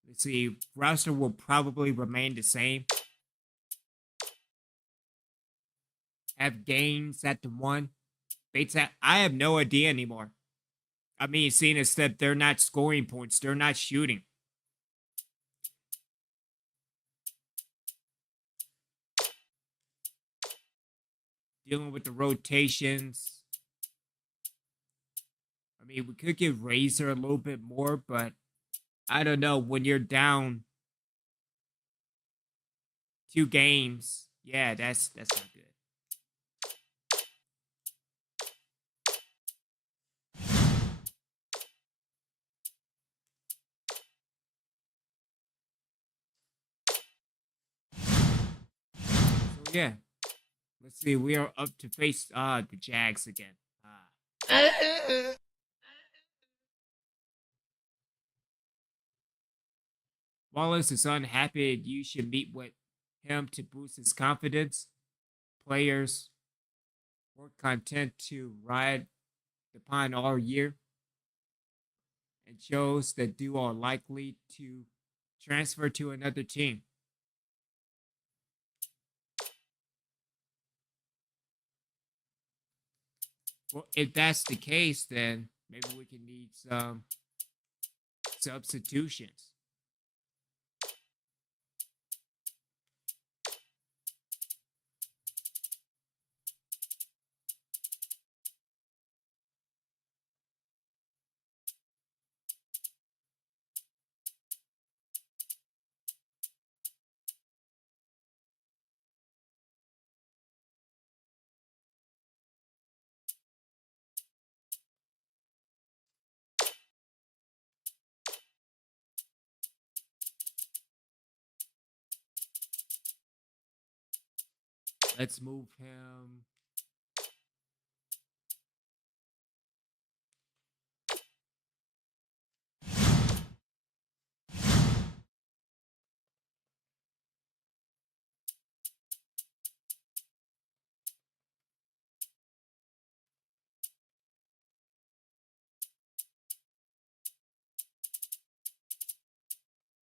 Let's see, roster will probably remain the same. Have Gaines at the 1. Bates at, I have no idea anymore. I mean, seeing as that they're not scoring points, they're not shooting. Dealing with the rotations. I mean, we could give Razor a little bit more, but I don't know. When you're down 2 games, yeah, that's not good. So yeah, let's see. We are up to face the Jags again. Wallace is unhappy, and you should meet with him to boost his confidence. Players were content to ride the pine all year, and shows that do are likely to transfer to another team. Well, if that's the case, then maybe we can need some substitutions. Let's move him.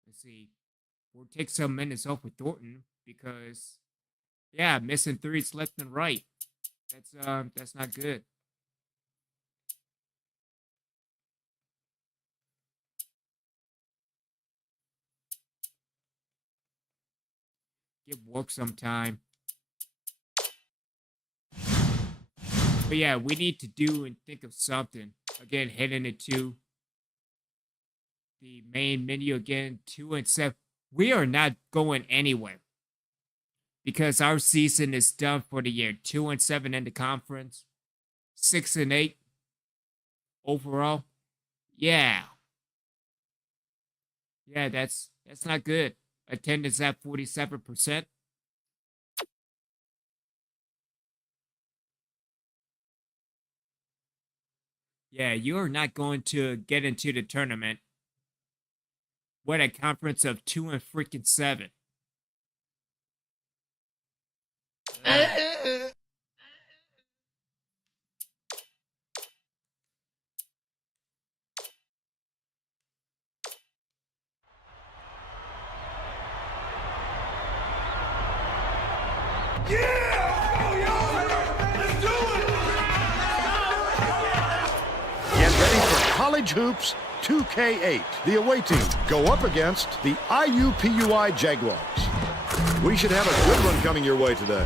Let's see. We'll take some minutes off with Thornton because, yeah, missing threes left and right. That's not good. Give Wolf some time. But yeah, we need to do and think of something. Again, heading into the main menu again, 2-7. We are not going anywhere because our season is done for the year. 2-7 in the conference, 6-8 overall. Yeah, that's not good. Attendance at 47%. Yeah, you are not going to get into the tournament with a conference of 2-7. Get ready for College Hoops 2K8. The away team go up against the IUPUI Jaguars. We should have a good one coming your way today.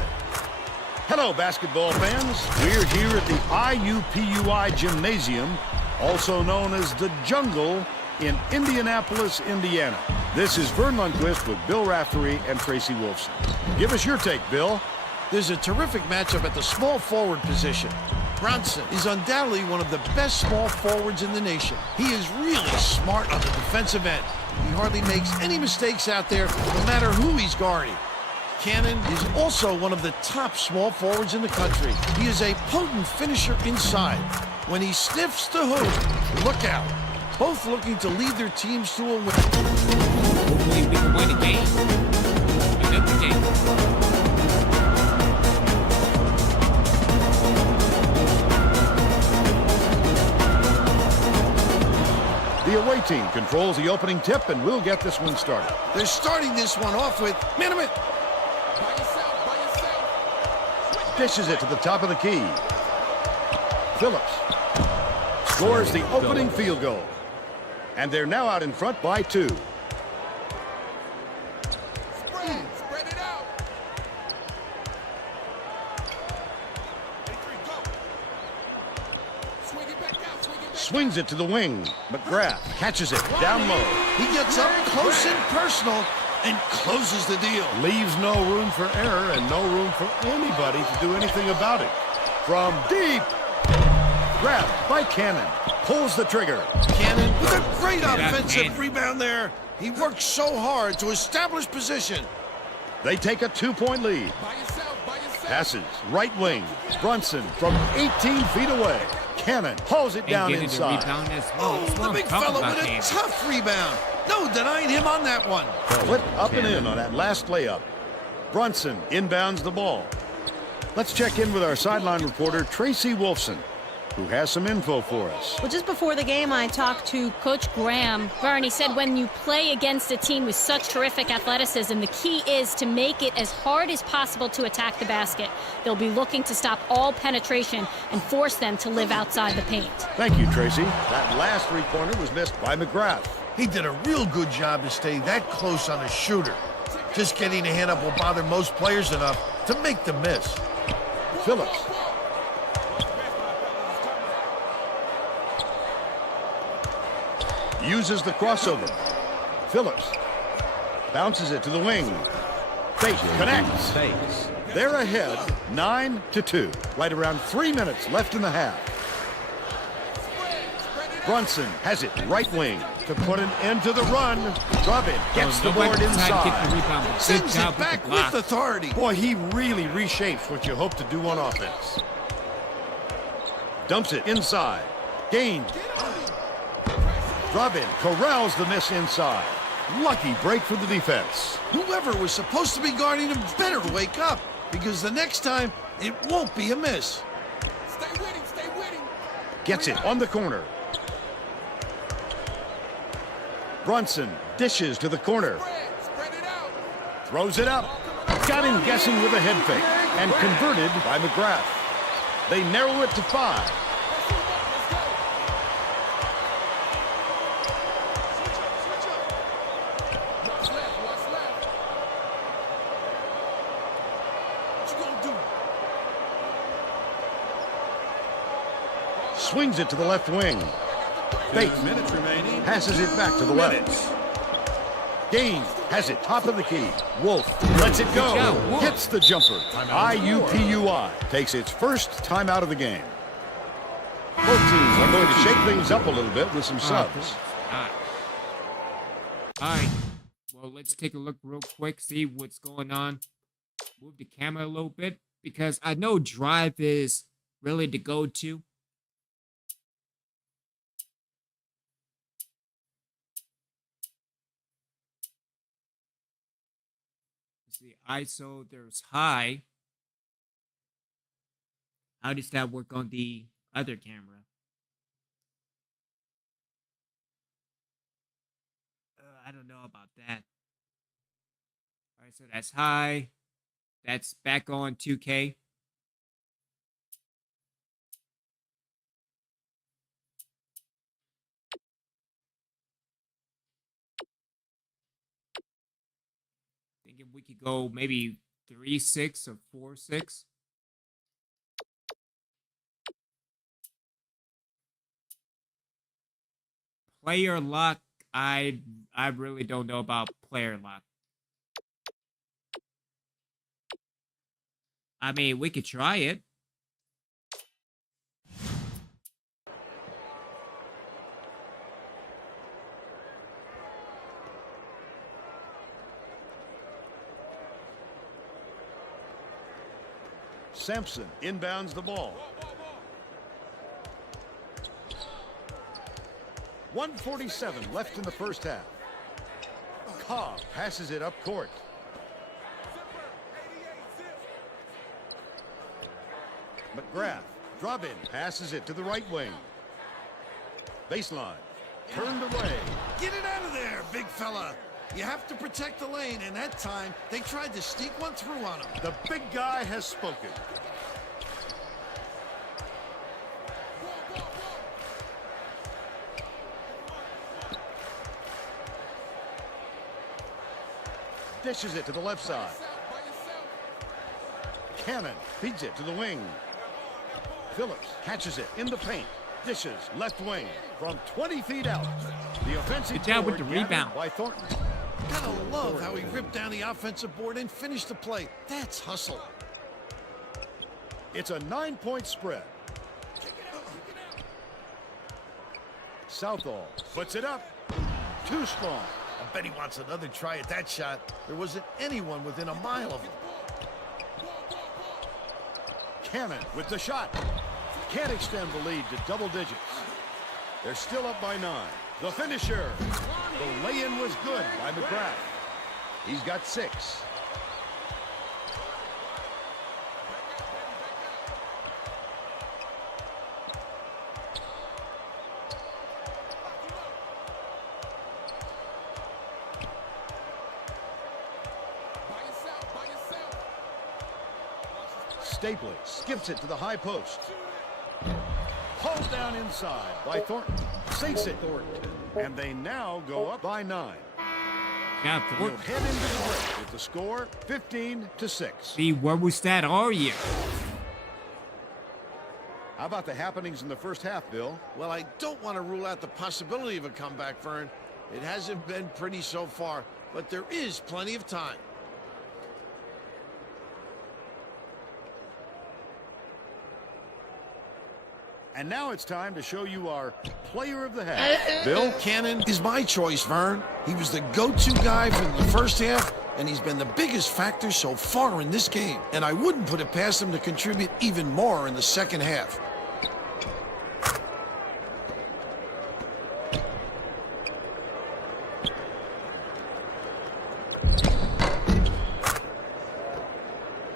Hello, basketball fans. We're here at the IUPUI Gymnasium, also known as the Jungle, in Indianapolis, Indiana. This is Vern Lundquist with Bill Raftery and Tracy Wolfson. Give us your take, Bill. There's a terrific matchup at the small forward position. Bronson is undoubtedly one of the best small forwards in the nation. He is really smart on the defensive end. He hardly makes any mistakes out there, no matter who he's guarding. Cannon is also one of the top small forwards in the country. He is a potent finisher inside. When he sniffs the hoop, look out. Both looking to lead their teams to a win. Hopefully we can win a game. Another game. The away team controls the opening tip, and we'll get this one started. They're starting this one off with minute. Dishes it to the top of the key. Phillips. scores the opening field goal. And they're now out in front by 2. Spread it out. Swings it to the wing. McGrath catches it down low. He gets up close and personal and closes the deal. Leaves no room for error and no room for anybody to do anything about it. From deep. Grabbed by Cannon. Pulls the trigger. Cannon with a great Yeah, offensive Cannon. rebound there. He works so hard to establish position. They take a 2-point lead. Passes right wing. Brunson from 18 feet away. Cannon hauls it And down getting the inside. rebound as well. Oh, That's what the I'm big talking fella about, with a Cannon. tough rebound. No denying him on that one. Flip up and in on that last layup. Brunson inbounds the ball. Let's check in with our sideline reporter, Tracy Wolfson, who has some info for us. Well, just before the game, I talked to Coach Graham. Vern, he said when you play against a team with such terrific athleticism, the key is to make it as hard as possible to attack the basket. They'll be looking to stop all penetration and force them to live outside the paint. Thank you, Tracy. That last three-pointer was missed by McGrath. He did a real good job to stay that close on a shooter. Just getting a hand up will bother most players enough to make them miss. Phillips. Uses the crossover. Phillips bounces it to the wing. Fake connects. Fakes. They're ahead 9-2. Right around 3 minutes left in the half. Brunson has it right wing to put an end to the run. Robin gets the board Nobody tried to get the inside. rebound, but good Sends job it with back the with block. authority. Boy, he really reshapes what you hope to do on offense. Dumps it inside. Gain. Robin corrals the miss inside. Lucky break for the defense. Whoever was supposed to be guarding him better wake up, because the next time it won't be a miss. Gets it on the corner. Brunson dishes to the corner. Throws it up. Got him guessing with a head fake and converted by McGrath. They narrow it to 5. Swings it to the left wing. Fake. Minutes remaining. Passes it back to the left. Gaines has it top of the key. Wolf lets it go. job, Wolf. Hits the jumper. IUPUI takes its first timeout of the game. Both teams are going to shake things up a little bit with some subs. All right. Well, let's take a look real quick, see what's going on. Move the camera a little bit because I know drive is really the go-to. See, ISO, there's high. How does that work on the other camera? I don't know about that. All right, so that's high. That's back on 2K. Thinking we could go maybe 3.6 or 4.6. Player lock, I really don't know about player lock. I mean, we could try it. Sampson inbounds the ball. 1:47 left in the first half. Cobb passes it up court. McGrath, drop in, passes it to the right wing. Baseline, turned away. Get it out of there, big fella. You have to protect the lane, and that time they tried to sneak one through on him. The big guy has spoken. Dishes it to the left side. Cannon feeds it to the wing. Phillips catches it in the paint. Dishes left wing from 20 feet out. The offensive Good job with board the gathered rebound. by Thornton. Gotta love how he ripped down the offensive board and finished the play. That's hustle. It's a 9-point spread. Southall puts it up. Too strong. I bet he wants another try at that shot. There wasn't anyone within a mile of him. Cannon with the shot. Can't extend the lead to double digits. They're still up by 9. The finisher. The lay-in was good by McGrath. He's got 6. Stapley skips it to the high post. Hauled down inside by Thornton. Sinks it, Thornton. And they now go up by 9. Yeah, We'll head into the break with the score 15-6. see, where was that all year? How about the happenings in the first half, Bill? Well, I don't want to rule out the possibility of a comeback, Vern. It hasn't been pretty so far, but there is plenty of time. And now it's time to show you our player of the half. Bill? Cannon is my choice, Vern. He was the go-to guy for the first half, and he's been the biggest factor so far in this game. And I wouldn't put it past him to contribute even more in the second half.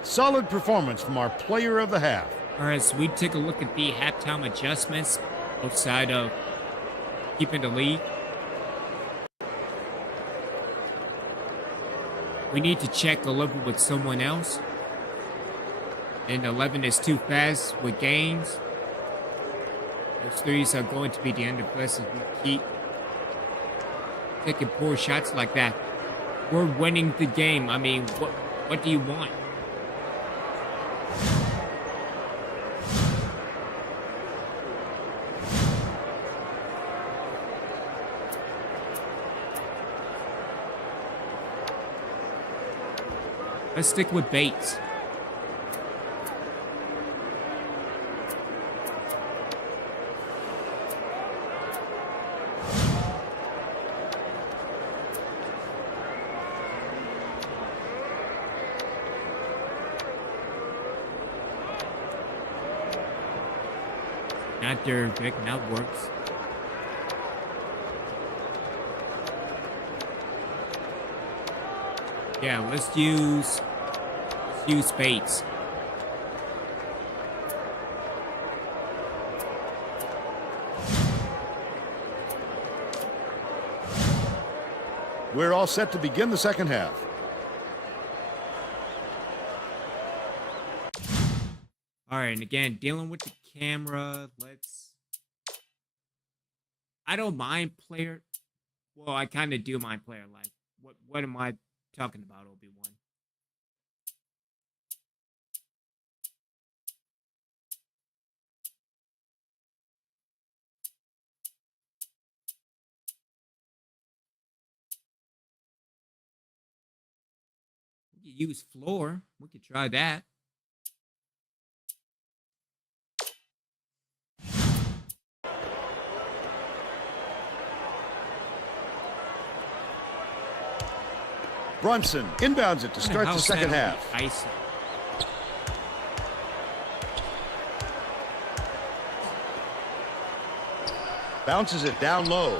Solid performance from our player of the half. All right, so we take a look at the halftime adjustments outside of keeping the lead. We need to check a level with someone else. And 11 is too fast with gains. Those threes are going to be the end of us if we keep taking poor shots like that. We're winning the game. I mean, what do you want? Let's stick with Bates. Not there, Vic. That works. Yeah, let's use Bates. We're all set to begin the second half. All right, and again, dealing with the camera, I don't mind player. Well, I kind of do mind player like. What am I talking about, Obi-Wan? We could use floor. We could try that. Brunson inbounds it to start the second half. Ice. Bounces it down low.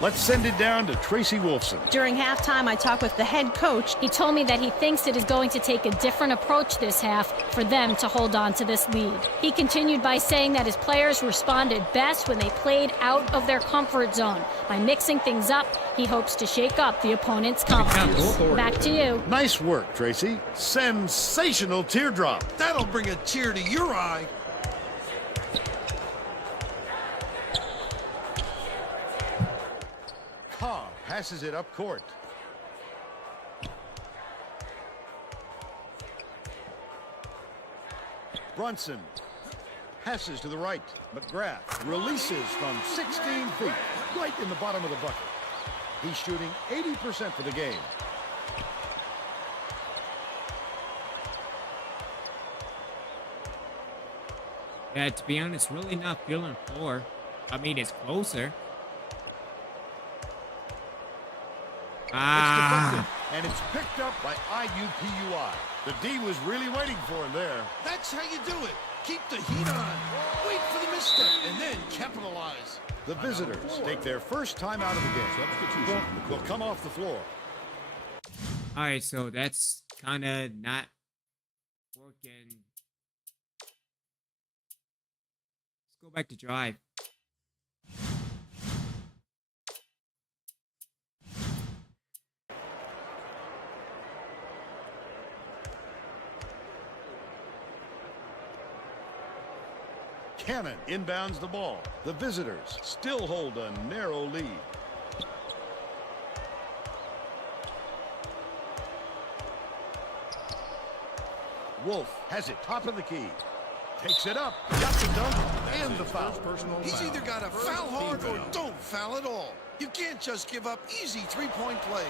Let's send it down to Tracy Wolfson. During halftime, I talked with the head coach. He told me that he thinks it is going to take a different approach this half for them to hold on to this lead. He continued by saying that his players responded best when they played out of their comfort zone. By mixing things up, he hopes to shake up the opponent's confidence. Back to you. Nice work, Tracy. Sensational teardrop. That'll bring a tear to your eye. Ha passes it up court. Brunson passes to the right. McGrath releases from 16 feet, right in the bottom of the bucket. He's shooting 80% for the game. Yeah, to be honest, really not feeling 4. I mean, it's closer. It's deflected, and it's picked up by IUPUI. The D was really waiting for him there. That's how you do it. Keep the heat on. Wait for the misstep, and then capitalize. The visitors take their first time out of the game. Will come off the floor. All right, so that's kind of not working. Let's go back to drive. Cannon inbounds the ball. The visitors still hold a narrow lead. Wolf has it top of the key. Takes it up. Got the dunk and the foul. He's either got to foul hard or don't foul at all. You can't just give up easy three-point plays.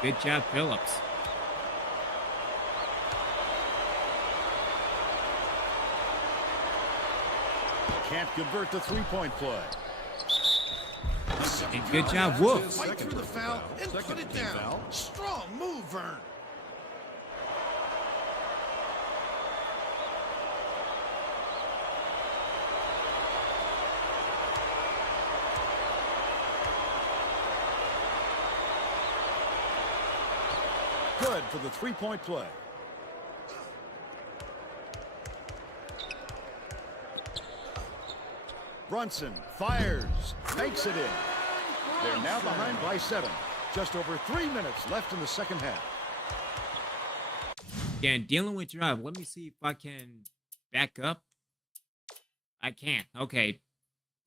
Good job, Phillips. Can't convert the three-point play. And good job, Wolf. Fight through the foul and put it down. Strong move, Vern. Good for the three-point play. Brunson fires, makes it in. They're now behind by 7. Just over 3 minutes left in the second half. Again, dealing with drive. Let me see if I can back up. I can't. Okay.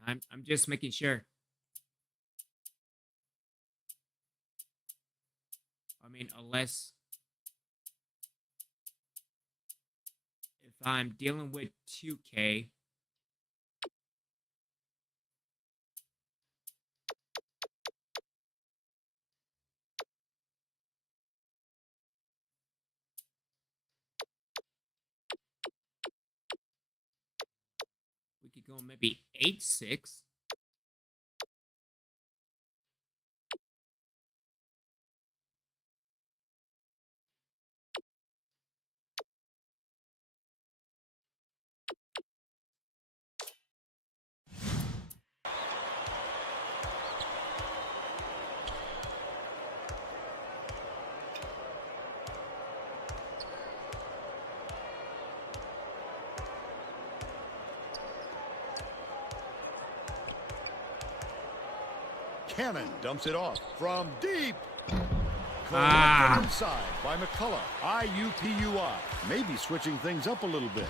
I'm just making sure. I mean, unless if I'm dealing with 2K. We could go maybe 8-6. Cannon dumps it off from deep. Ah. Inside by McCullough. IUPUI. Maybe switching things up a little bit.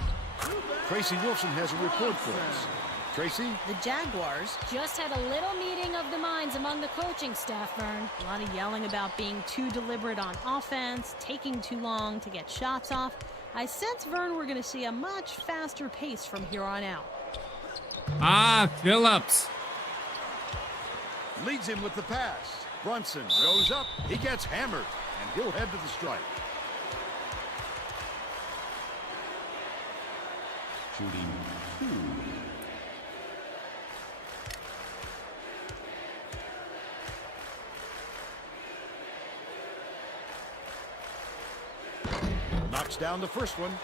Tracy Wilson has a report for us. Tracy? The Jaguars just had a little meeting of the minds among the coaching staff, Vern. A lot of yelling about being too deliberate on offense, taking too long to get shots off. I sense, Vern, we're going to see a much faster pace from here on out. Phillips. Leads him with the pass. Brunson goes up. He gets hammered, and he'll head to the strike. Shooting 2. Knocks down the first one.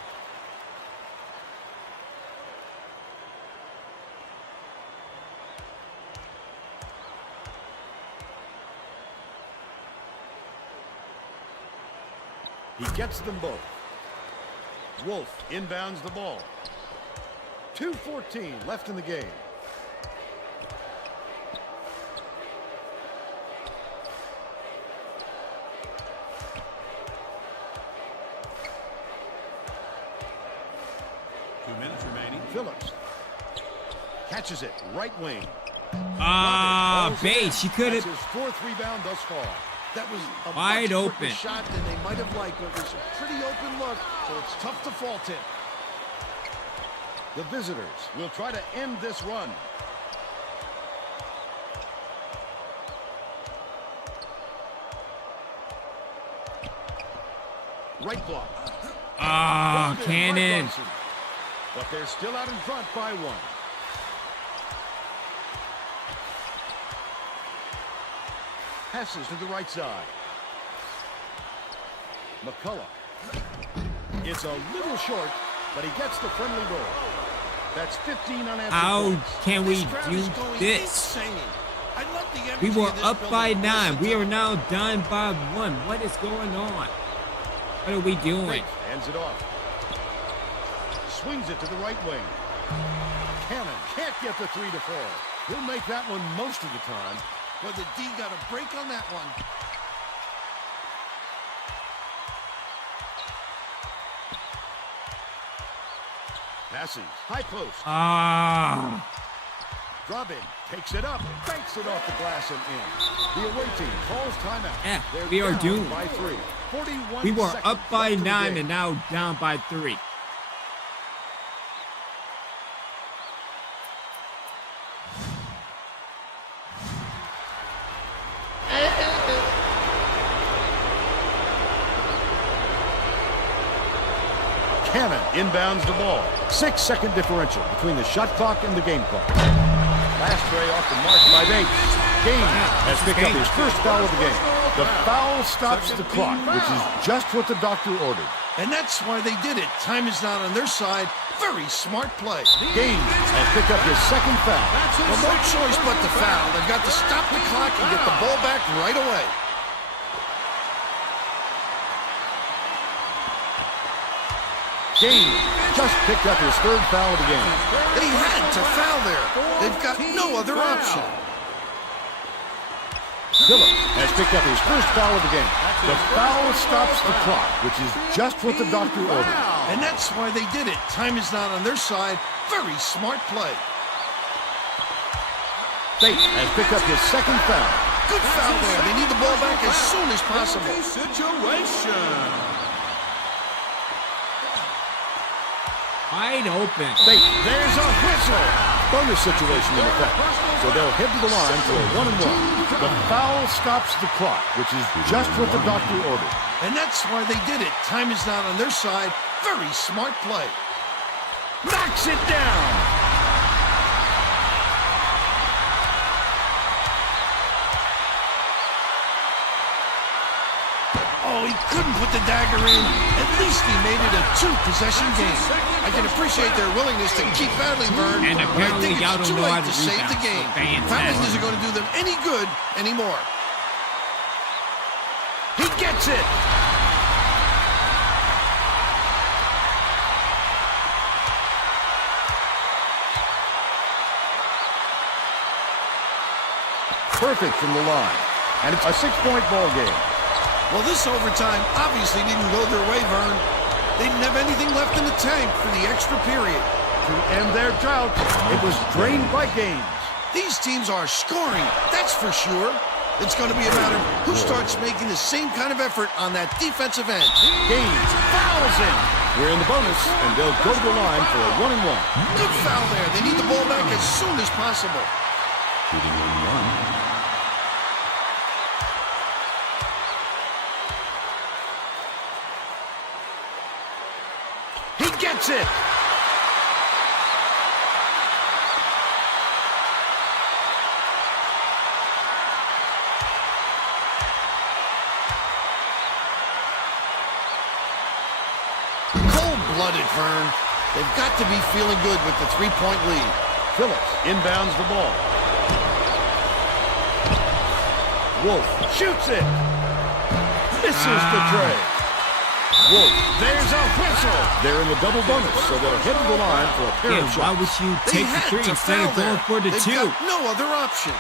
He gets them both. Wolf inbounds the ball. 2:14 left in the game. Two minutes remaining. Phillips catches it right wing. Bates, she could That's have. his fourth rebound thus far. That was a Wide much open. quicker shot than they might have liked, but it was a pretty open look, so it's tough to fault him. The visitors will try to end this run. Right block. Cannon. But they're still out in front by one. Passes to the right side. McCullough. It's a little short, but he gets the friendly roll. That's 15 unanswered How points. can we Crowd do is going this? insane. I love the We energy were of this up by building. 9. Listen We to are them. now down by 1. What is going on? What are we doing? Hands it off. Swings it to the right wing. Cannon can't get the three to fall. He'll make that one most of the time. But the D got a break on that one. Passing. High post. Robin takes it up. Banks it off the glass and in. The away team calls timeout. Yeah, They're we are down doomed. by 3. 41 We were seconds up by left in the 9 game. and now down by 3. Cannon inbounds the ball. 6-second differential between the shot clock and the game clock. Last tray off the mark by Bates. Gaines has picked up his first foul of the game. The foul stops the clock, which is just what the doctor ordered. And that's why they did it. Time is not on their side. Very smart play. Gaines has picked up his second foul. Well, no choice but to foul. They've got to stop the clock and get the ball back right away. Gaines just picked up his third foul of the game. And he had to foul there. They've got no other option. Phillips has picked up his first foul of the game. The foul stops the clock, which is just what the doctor ordered. And that's why they did it. Time is not on their side. Very smart play. Bates has picked up his second foul. Good foul there. They need the ball back as soon as possible. Wide open. There's a whistle. Bonus situation in effect. So they'll head to the line for a 1-and-1. The foul stops the clock, which is just what the doctor ordered. And that's why they did it. Time is not on their side. Very smart play. Knocks it down. Oh, he couldn't put the dagger in. At least he made it a 2-possession game. I can appreciate their willingness to keep battling, Vern. And but I apparently think y'all it's don't too know how late to to save the rebound, game. so fantastic. Fouling isn't going to do them any good anymore. He gets it. Perfect from the line. And it's a 6-point ball game. Well, this overtime obviously didn't go their way, Vern. They didn't have anything left in the tank for the extra period. To end their drought, it was drained by Gaines. These teams are scoring, that's for sure. It's going to be a matter of who starts making the same kind of effort on that defensive end. Gaines fouls in. We're in the bonus, and they'll go to the line for a 1-and-1. Good foul there. They need the ball back as soon as possible. Shooting 1-1. He gets it. Cold-blooded, Vern. They've got to be feeling good with the 3-point lead. Phillips inbounds the ball. Wolf shoots it. Misses the tray. Wolf, there's a whistle. They're in the double bonus, so they'll head to the line for a pair Yeah, of why shots. would you They take the had 3 to instead foul of going there. for the They've 2? got no other option.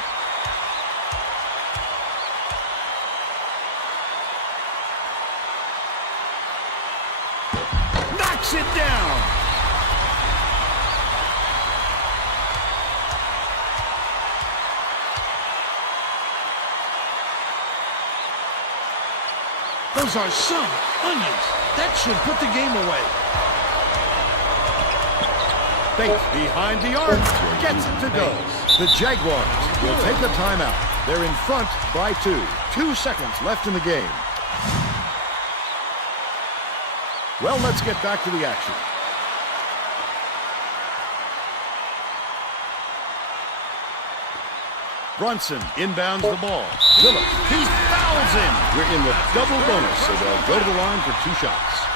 Knocks it down. Those are some onions. That should put the game away. Fakes behind the arc. Gets it to go. The Jaguars will take a timeout. They're in front by 2. 2 seconds left in the game. Well, let's get back to the action. Brunson inbounds the ball. Phillips, he fouls in. We're in the double bonus, so they'll go to the line for 2 shots.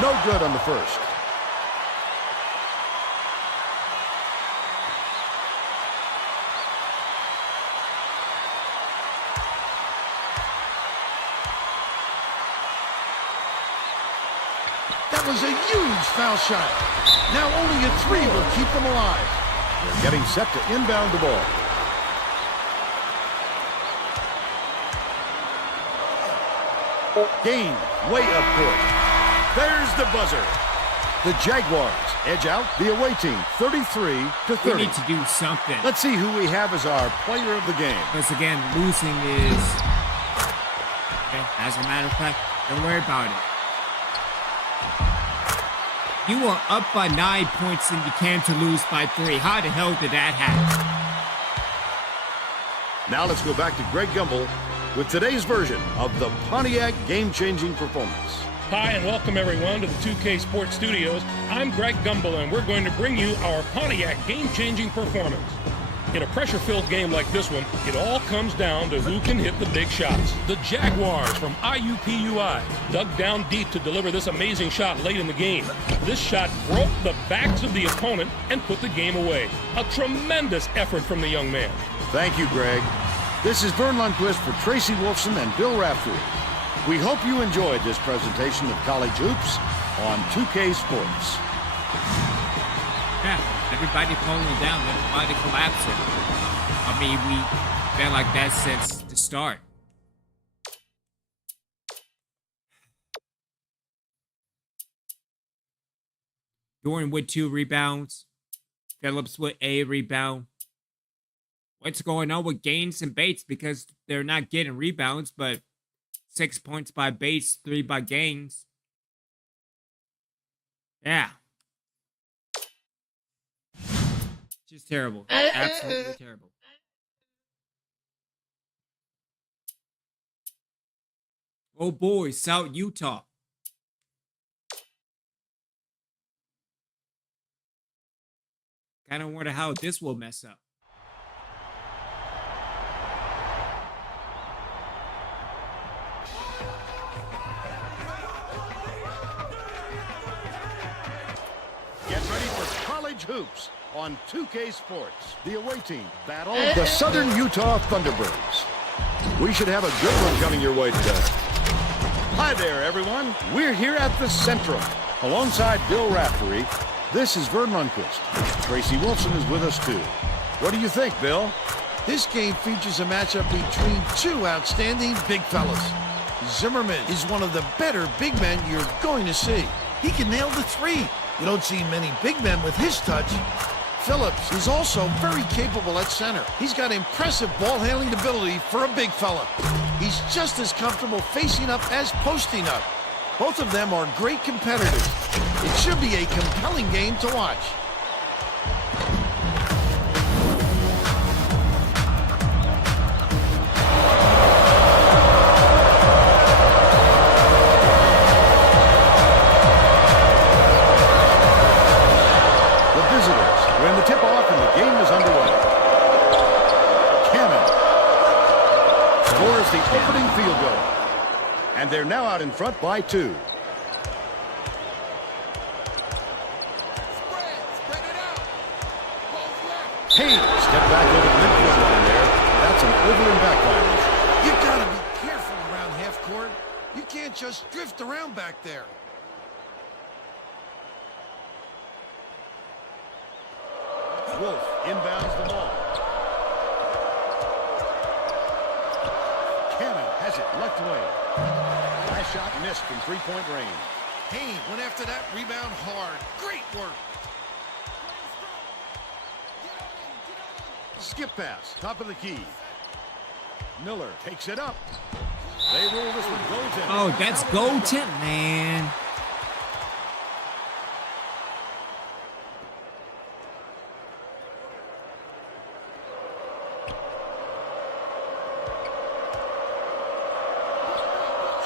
No good on the first. That was a huge foul shot. Now only a 3 will keep them alive. They're getting set to inbound the ball. Gain way up court. There's the buzzer. The Jaguars edge out the away team 33-30. We need to do something. Let's see who we have as our player of the game. Because again, losing is... Okay, as a matter of fact, don't worry about it. You are up by 9 points and you came to lose by 3. How the hell did that happen? Now let's go back to Greg Gumbel with today's version of the Pontiac game-changing performance. Hi, and welcome everyone to the 2K Sports Studios. I'm Greg Gumbel, and we're going to bring you our Pontiac game-changing performance. In a pressure-filled game like this one, it all comes down to who can hit the big shots. The Jaguars from IUPUI dug down deep to deliver this amazing shot late in the game. This shot broke the backs of the opponent and put the game away. A tremendous effort from the young man. Thank you, Greg. This is Vern Lundquist for Tracy Wolfson and Bill Raftery. We hope you enjoyed this presentation of college hoops on 2K Sports. Yeah, everybody falling down, everybody collapsing. I mean, we felt like that since the start. Jordan with 2 rebounds. Phillips with a rebound. What's going on with Gaines and Bates? Because they're not getting rebounds, but 6 points by Bates, 3 by Gaines. Yeah. Just terrible. Absolutely terrible. Oh boy, South Utah. Kind of wonder how this will mess up. Get ready for college hoops on 2K Sports. The away team battle the Southern Utah Thunderbirds. We should have a good one coming your way today. Hi there, everyone. We're here at the Centrum. Alongside Bill Raftery, this is Vern Lundquist. Tracy Wilson is with us, too. What do you think, Bill? This game features a matchup between 2 outstanding big fellas. Zimmerman is one of the better big men you're going to see. He can nail the 3. You don't see many big men with his touch. Phillips is also very capable at center. He's got impressive ball handling ability for a big fella. He's just as comfortable facing up as posting up. Both of them are great competitors. It should be a compelling game to watch. The opening field goal. And they're now out in front by 2. Spread it out. Hey, step back over the midcourt line there. That's an over and back violation. You gotta be careful around half court. You can't just drift around back there. Wolf inbounds the ball. Cannon has it left wing. Last shot missed from 3-point range. Hayne went after that rebound hard. Great work. Skip pass, top of the key. Miller takes it up. They rule this one goaltending. Oh, that's goaltend, man.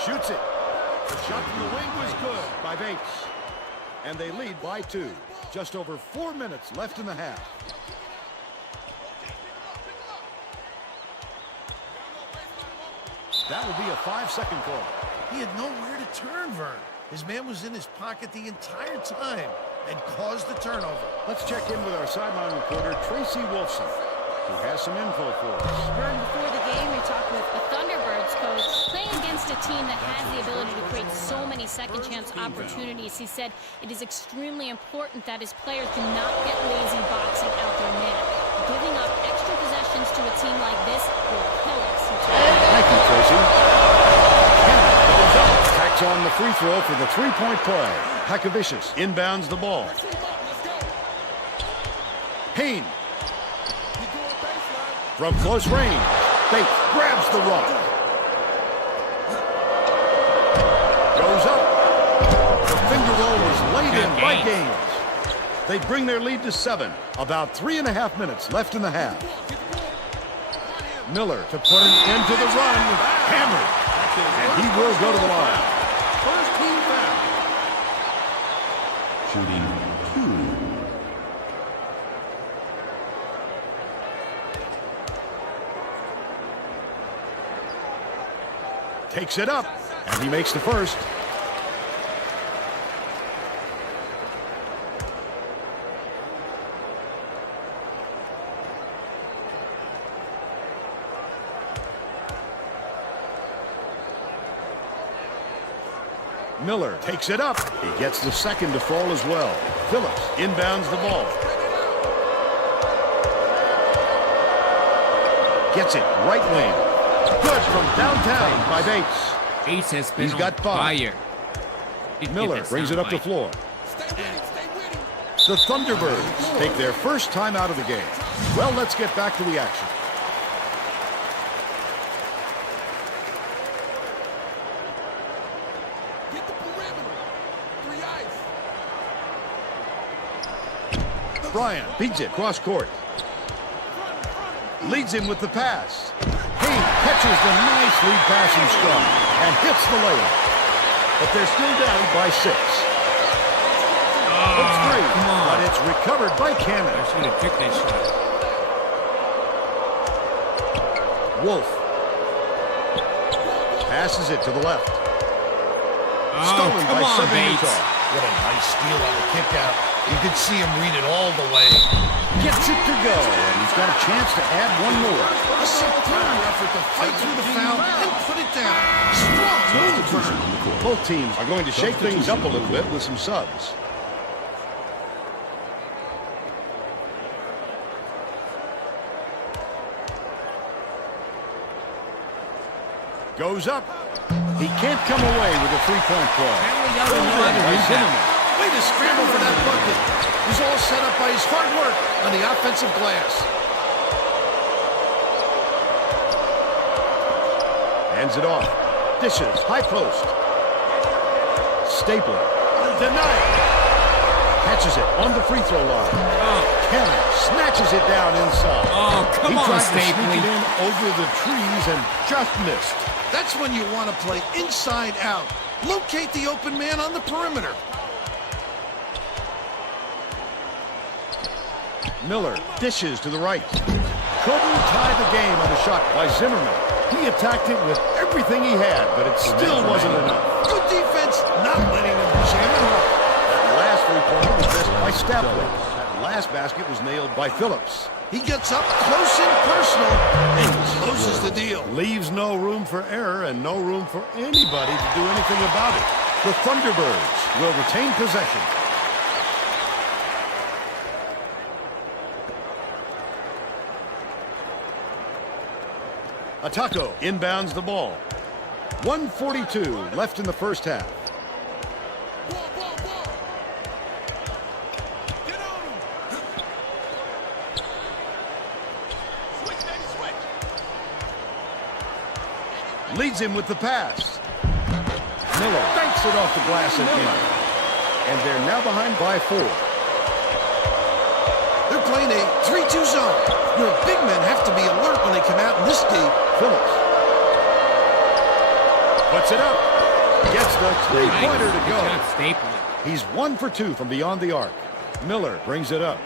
Shoots it. The shot from the wing was good by Bates. And they lead by 2. Just over 4 minutes left in the half. That will be a 5-second call. He had nowhere to turn, Vern. His man was in his pocket the entire time and caused the turnover. Let's check in with our sideline reporter, Tracy Wolfson, who has some info for us. Vern, before the game, we talked with the Thunderbirds coach. Playing against a team that has the ability to create so many second-chance opportunities, he said it is extremely important that his players do not get lazy boxing out their man. Giving up extra possessions to a team like this will kill us. Thank you, Tracy. Cannon goes up. Tacks on the free throw for the three-point play. Hakavicius inbounds the ball. Hayne. From close range, Bates grabs the rock. Goes up. The finger roll was laid in by Gaines. They bring their lead to 7. About 3.5 minutes left in the half. Miller to put an end to the run. Hammered. And he will go to the line. First team foul. Shooting 2. Takes it up. And he makes the first. Miller takes it up. He gets the second to fall as well. Phillips inbounds the ball. Gets it right wing. Good from downtown by Bates. Bates has been He's got on 5. fire. Miller brings it up the floor. The Thunderbirds take their first time out of the game. Well, let's get back to the action. Bryant beats it cross court. Leads him with the pass. Hayne catches the nice lead passing strike and hits the layup. But they're still down by 6. It's 3, come on. but it's recovered by Cannon. I should have took that shot. Wolf passes it to the left. Oh, Stolen come by on, Sabine. Bates. What a nice steal on the kick out. You could see him read it all the way. Gets it to go, and he's got a chance to add one more. A superior effort to fight through the foul and put it down. Strong move, Vern. Both teams are going to shake things up a little bit with some subs. Goes up. He can't come away with a three-point play. Apparently y'all don't know how to read that. Way to scramble for that bucket. He's all set up by his hard work on the offensive glass. Hands it off. Dishes. High post. Stapler. Denied. Catches it on the free throw line. Cannon snatches it down inside. Oh, come he on, tried to sneak Stapley. it in over the trees and just missed. That's when you want to play inside out. Locate the open man on the perimeter. Miller dishes to the right. Couldn't tie the game on the shot by Zimmerman. He attacked it with everything he had, but it still wasn't enough. Good defense, not letting him jam it home. That last three-pointer was missed by Stapley. That last basket was nailed by Phillips. He gets up close and personal and closes the deal. Leaves no room for error and no room for anybody to do anything about it. The Thunderbirds will retain possession. Atako inbounds the ball. 1:42 left in the first half. Leads him with the pass. Miller banks it off the glass again. And they're now behind by 4. They're playing a 3-2 zone. Your big men have to be alert when they come out in this game. Phillips puts it up. Gets the three-pointer to go. Good job stapling. He's 1 for 2 from beyond the arc. Miller brings it up.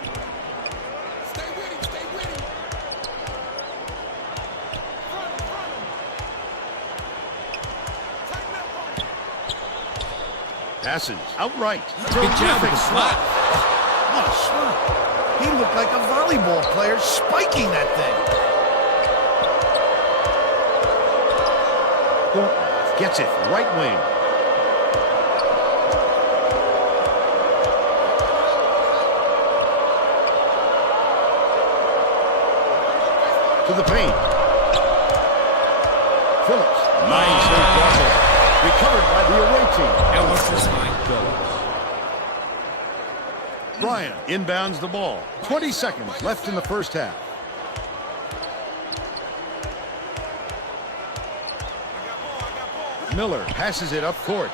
Passes outright. Good job with the slot. What a shot. He looked like a volleyball player spiking that thing. Gets it right wing. To the paint. Phillips. Nice crossover. Recovered by the away team. That was just fine. Bryant inbounds the ball. 20 seconds left in the first half. Miller passes it up court.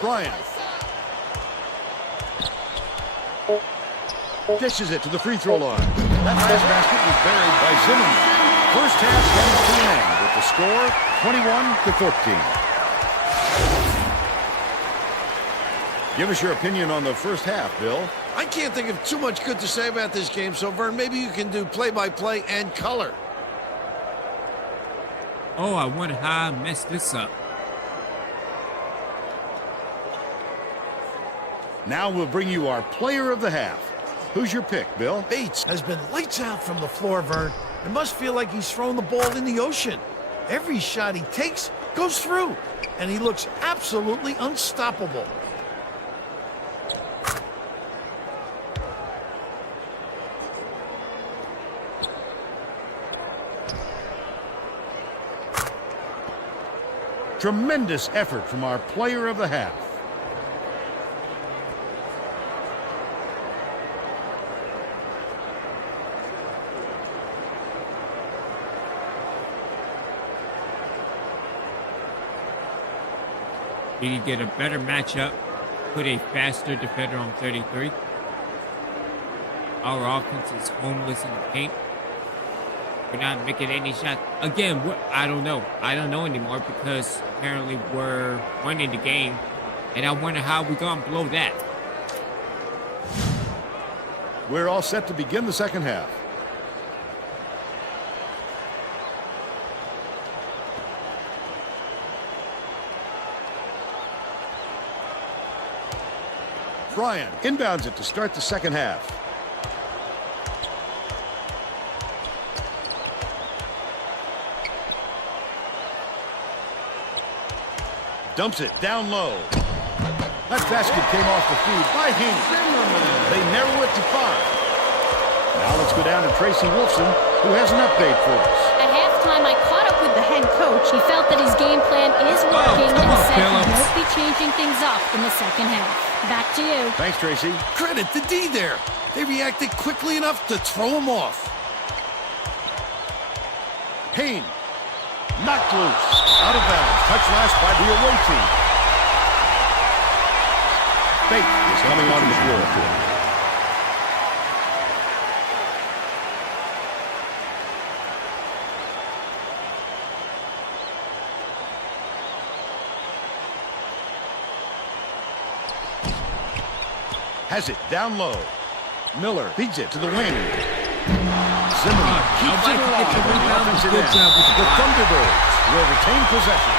Bryant dishes it to the free throw line. That last basket was buried by Zimmerman. First half comes to an end with the score 21-14. Give us your opinion on the first half, Bill. I can't think of too much good to say about this game, so Vern, maybe you can do play-by-play and color. Oh, I wonder how I messed this up. Now we'll bring you our player of the half. Who's your pick, Bill? Bates has been lights out from the floor, Vern. It must feel like he's throwing the ball in the ocean. Every shot he takes goes through, and he looks absolutely unstoppable. Tremendous effort from our player of the half. We need to get a better matchup, put a faster defender on 33. Our offense is homeless in the paint. We're not making any shots. Again, I don't know. I don't know anymore because apparently we're winning the game. And I wonder how we're going to blow that. We're all set to begin the second half. Bryant inbounds it to start the second half. Dumps it down low. That basket came off the feed by Hygiene. They narrow it to 5. Now let's go down to Tracy Wolfson, who has an update for us. At halftime, I caught up with the head coach. He felt that his game plan is working come and on, said he Phillips. won't be changing things up in the second half. Back to you. Thanks, Tracy. Credit to D there. They reacted quickly enough to throw him off. Hygiene knocked loose. Out of bounds. Touch last by the away team. Bates is coming on the floor. Has it down low. Miller feeds it to the wing. Zimmerman keeps it nobody alive can get the on the rebound. offensive Good end. job with the The block. Thunderbirds will retain possession.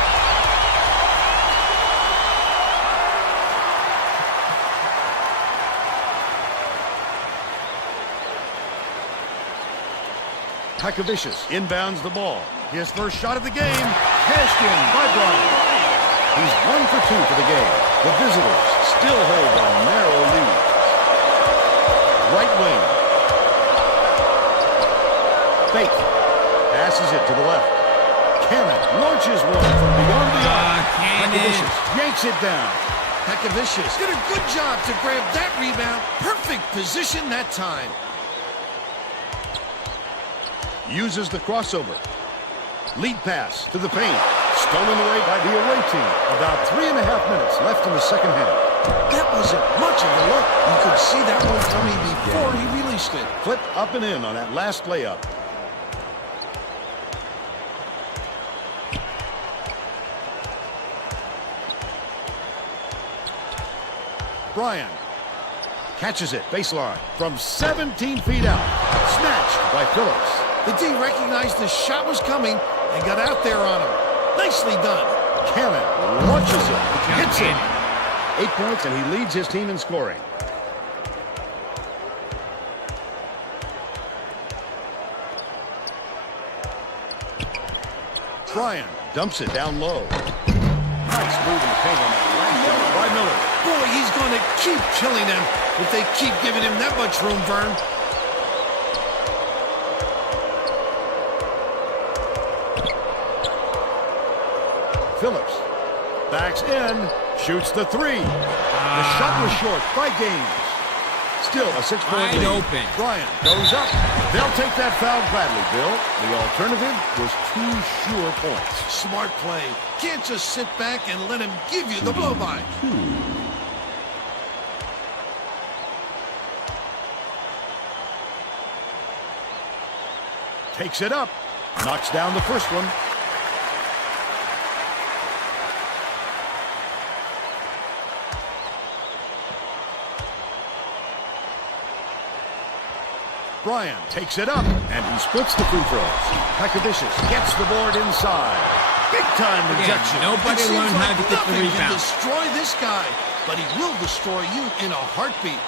Hakavicius inbounds the ball. His first shot of the game. Cashed in by Bryant. He's 1 for 2 for the game. The visitors still hold a narrow lead. Right wing. Bates passes it to the left. Cannon launches one from beyond the arc. Cannon. Hakavicius yanks it down. Hakavicius did a good job to grab that rebound. Perfect position that time. Uses the crossover. Lead pass to the paint. Stolen away by the away team. About 3.5 minutes left in the second half. That wasn't much of a look. You could see that one coming before he released it. Flip up and in on that last layup. Bryant catches it, baseline, from 17 feet out. Snatched by Phillips. The D recognized the shot was coming and got out there on him. Nicely done. Cannon launches it, hits it. 8 points, and he leads his team in scoring. Bryant dumps it down low. Nice move in the paint on that last shot by Miller. Boy, he's going to keep killing them if they keep giving him that much room, Vern. Phillips backs in, shoots the three. The shot was short by Gaines. Still a 6-point lead. Open. Bryant goes up. They'll take that foul gladly, Bill. The alternative was 2 sure points. Smart play. Can't just sit back and let him give you the blow-by. Takes it up. Knocks down the first one. Bryant takes it up, and he splits the free throws. Hakavicius gets the board inside. Big-time rejection. Nobody It learned seems how like to get the nothing can rebound. destroy this guy, but he will destroy you in a heartbeat.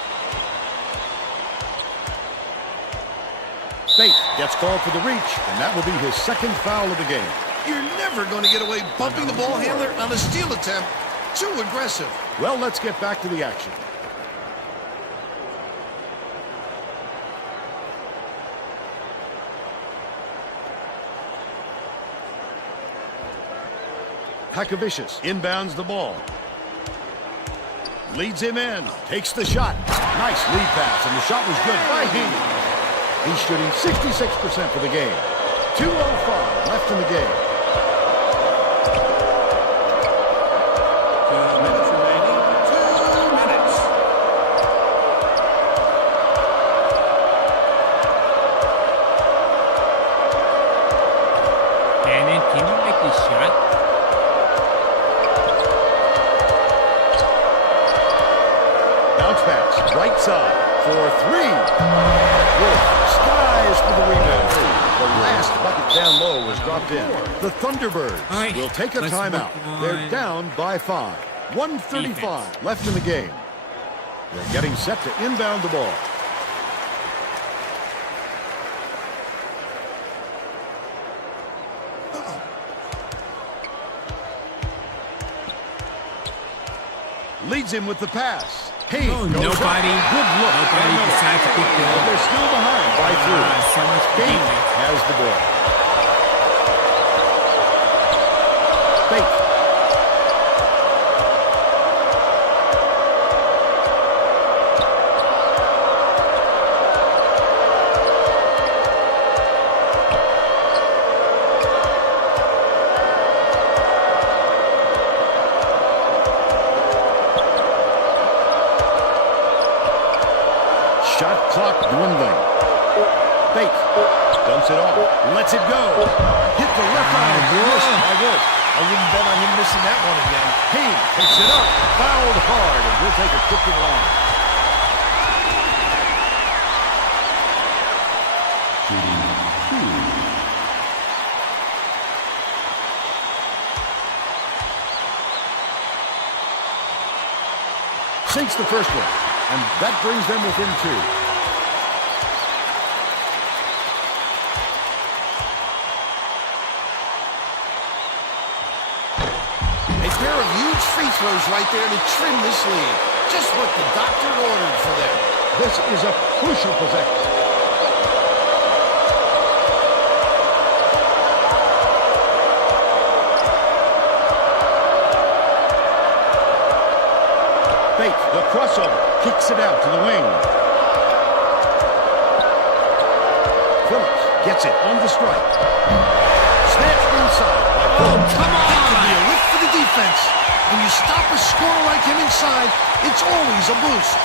Fate gets called for the reach, and that will be his second foul of the game. You're never going to get away bumping the ball handler on a steal attempt. Too aggressive. Well, let's get back to the action. Hakavicius inbounds the ball. Leads him in. Takes the shot. Nice lead pass, and the shot was good by Hygiene. He's shooting 66% for the game. 2:05 left in the game. 2 minutes remaining. 2 minutes. Cannon, can you make this shot? Bounce pass, right side for 3. Wolf skies for the rebound. The last bucket down low was dropped in. The Thunderbirds All right, will take a let's timeout. move on. They're down by 5. 1:35 left in the game. They're getting set to inbound the ball. Leads him with the pass. Hey, Oh, goes nobody. up. Good look. Nobody by Miller. decides to kick the. But they're still behind by 3. So much for Gaines defense. has the ball. Fake. Shot clock dwindling. Fake. Dumps it off. Lets it go. Hit the left eye. Missed by Wolf. I wouldn't bet on him missing that one again. Hayne picks it up. Fouled hard, and he'll take a trip to the line. Sinks the first one, and that brings them within 2. A pair of huge free throws right there to trim this lead. Just what the doctor ordered for them. This is a crucial possession. Fake, the crossover, kicks it out to the wing. Phillips gets it on the strike. Snatched inside by Oh, Phillips. come on! That could be a lift for the defense. When you stop a scorer like him inside, it's always a boost.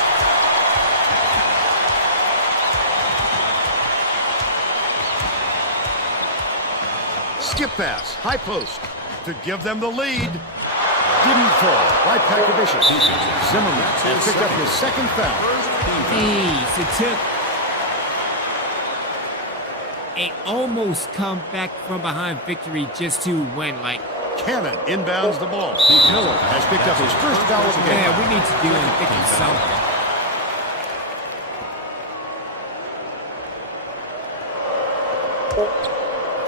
Skip pass, high post, to give them the lead. Didn't fall by Pakovicic. Zimmerman has picked up his second foul. Hey, so took a almost come back from behind victory just to win. Like, Cannon inbounds the ball. Miller has picked up his first foul of the game. man, we need to do and think of something.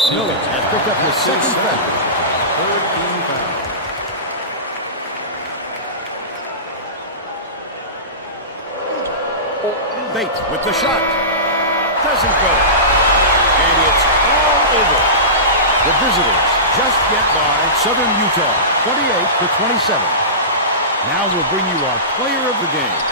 Miller has picked up his second foul. Bates with the shot. Doesn't go. And it's all over. The visitors just get by Southern Utah, 28-27. Now we'll bring you our player of the game.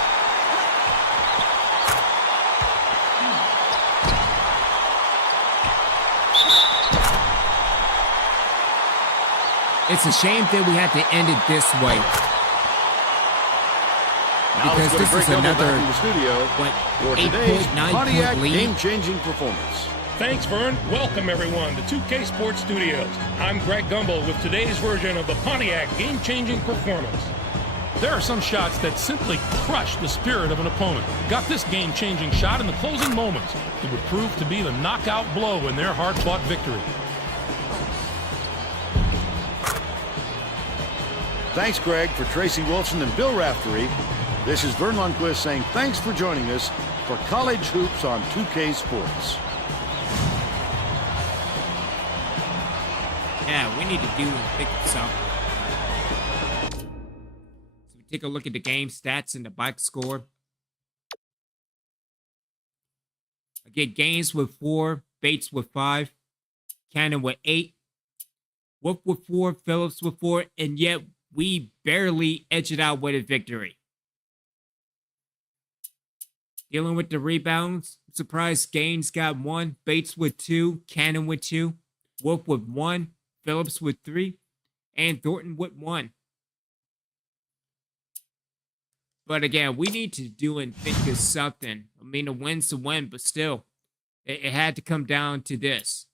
It's a shame that we had to end it this way. Now Because let's go to this Greg is Gumbel another, back in the studio what, for 8 today's point, 9 Pontiac point lead? game-changing performance. Thanks, Vern. Welcome, everyone, to 2K Sports Studios. I'm Greg Gumbel with today's version of the Pontiac game-changing performance. There are some shots that simply crush the spirit of an opponent. Got this game-changing shot in the closing moments. It would prove to be the knockout blow in their hard-fought victory. Thanks, Greg, for Tracy Wilson and Bill Raftery. This is Vern Lundquist saying thanks for joining us for College Hoops on 2K Sports. Yeah, we need to do and think of something. So we take a look at the game stats and the box score. I get Gaines with 4, Bates with 5, Cannon with 8, Wolf with 4, Phillips with 4, and yet we barely edge it out with a victory. Dealing with the rebounds, I'm surprised Gaines got 1, Bates with 2, Cannon with 2, Wolf with 1, Phillips with 3, and Thornton with 1. But again, we need to do and think of something. I mean, a win's a win, but still, it had to come down to this.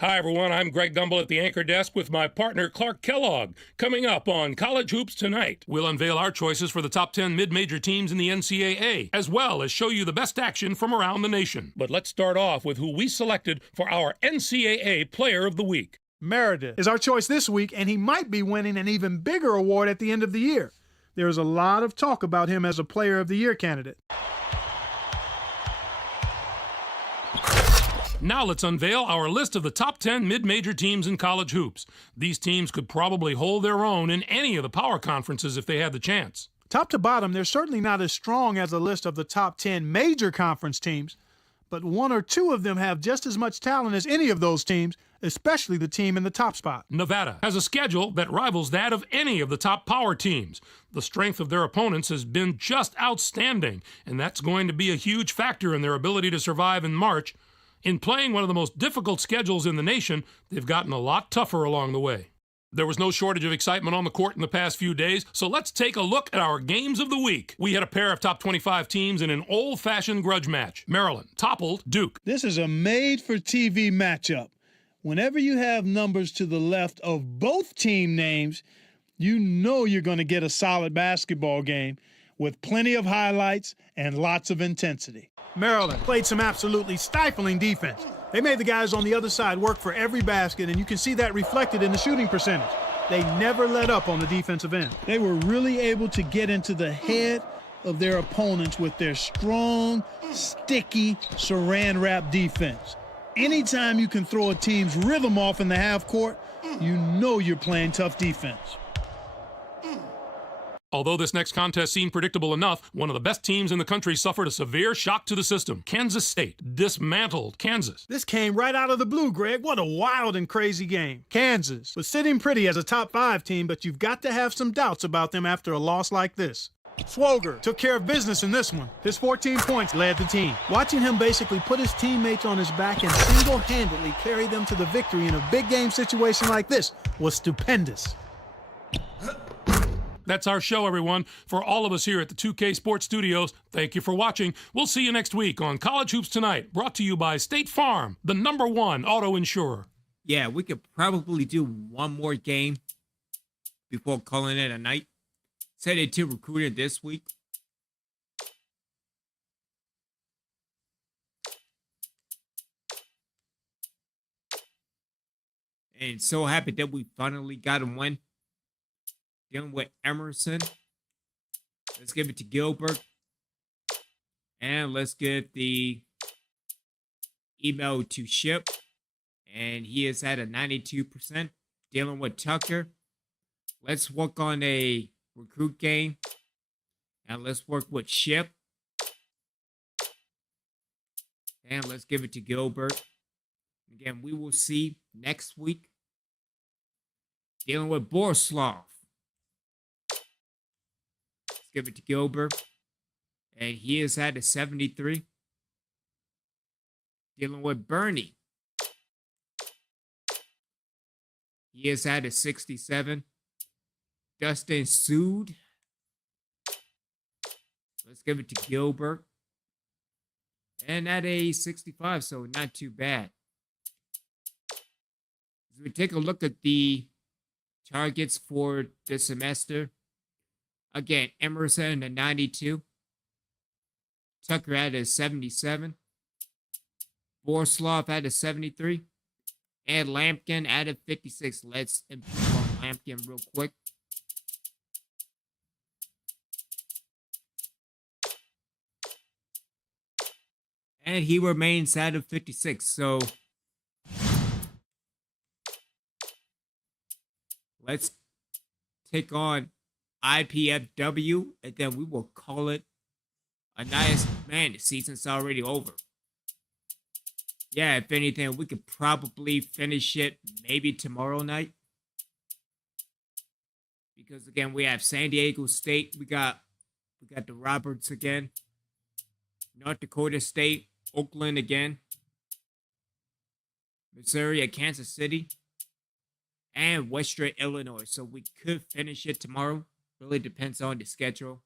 Hi, everyone. I'm Greg Gumbel at the anchor desk with my partner, Clark Kellogg. Coming up on College Hoops Tonight, we'll unveil our choices for the top 10 mid-major teams in the NCAA, as well as show you the best action from around the nation. But let's start off with who we selected for our NCAA Player of the Week. Meredith is our choice this week, and he might be winning an even bigger award at the end of the year. There's a lot of talk about him as a Player of the Year candidate. Now let's unveil our list of the top 10 mid-major teams in college hoops. These teams could probably hold their own in any of the power conferences if they had the chance. Top to bottom, they're certainly not as strong as a list of the top 10 major conference teams, but 1 or 2 of them have just as much talent as any of those teams, especially the team in the top spot. Nevada has a schedule that rivals that of any of the top power teams. The strength of their opponents has been just outstanding, and that's going to be a huge factor in their ability to survive in March. In playing one of the most difficult schedules in the nation, they've gotten a lot tougher along the way. There was no shortage of excitement on the court in the past few days, so let's take a look at our games of the week. We had a pair of top 25 teams in an old-fashioned grudge match. Maryland toppled Duke. This is a made-for-TV matchup. Whenever you have numbers to the left of both team names, you know you're going to get a solid basketball game with plenty of highlights and lots of intensity. Maryland played some absolutely stifling defense. They made the guys on the other side work for every basket, and you can see that reflected in the shooting percentage. They never let up on the defensive end. They were really able to get into the head of their opponents with their strong, sticky, saran wrap defense. Anytime you can throw a team's rhythm off in the half court, you know you're playing tough defense. Although this next contest seemed predictable enough, one of the best teams in the country suffered a severe shock to the system. Kansas State dismantled Kansas. This came right out of the blue, Greg. What a wild and crazy game. Kansas was sitting pretty as a top 5 team, but you've got to have some doubts about them after a loss like this. Swoger took care of business in this one. His 14 points led the team. Watching him basically put his teammates on his back and single-handedly carry them to the victory in a big game situation like this was stupendous. That's our show, everyone. For all of us here at the 2K Sports Studios, thank you for watching. We'll see you next week on College Hoops Tonight, brought to you by State Farm, the #1 auto insurer. Yeah, we could probably do one more game before calling it a night. Said it to recruiter this week. And so happy that we finally got a win. Dealing with Emerson. Let's give it to Gilbert. And let's get the email to Ship. And he is at a 92%. Dealing with Tucker. Let's work on a recruit game. And let's work with Ship. And let's give it to Gilbert. Again, we will see next week. Dealing with Borislav. Give it to Gilbert. And he is at a 73. Dealing with Bernie. He is at a 67. Dustin Sood. Let's give it to Gilbert. And at a 65, so not too bad. As we take a look at the targets for the semester. Again, Emerson at 92. Tucker at a 77. Borislav at a 73. And Lampkin at a 56. Let's improve on Lampkin real quick. And he remains at a 56. So let's take on IPFW, and then we will call it a nice, man, the season's already over. Yeah, if anything, we could probably finish it maybe tomorrow night. Because again, we have San Diego State, we got the Roberts again. North Dakota State, Oakland again. Missouri at Kansas City. And Western Illinois. So we could finish it tomorrow. Really depends on the schedule.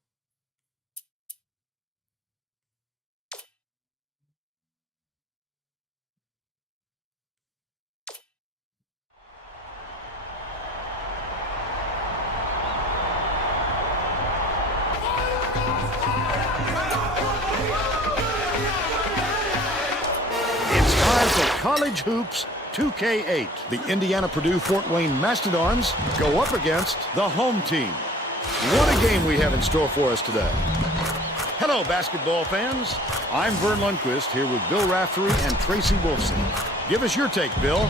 It's time for College Hoops 2K8. The Indiana-Purdue Fort Wayne Mastodons go up against the home team. What a game we have in store for us today. Hello, basketball fans. I'm Vern Lundquist here with Bill Raftery and Tracy Wolfson. Give us your take, Bill.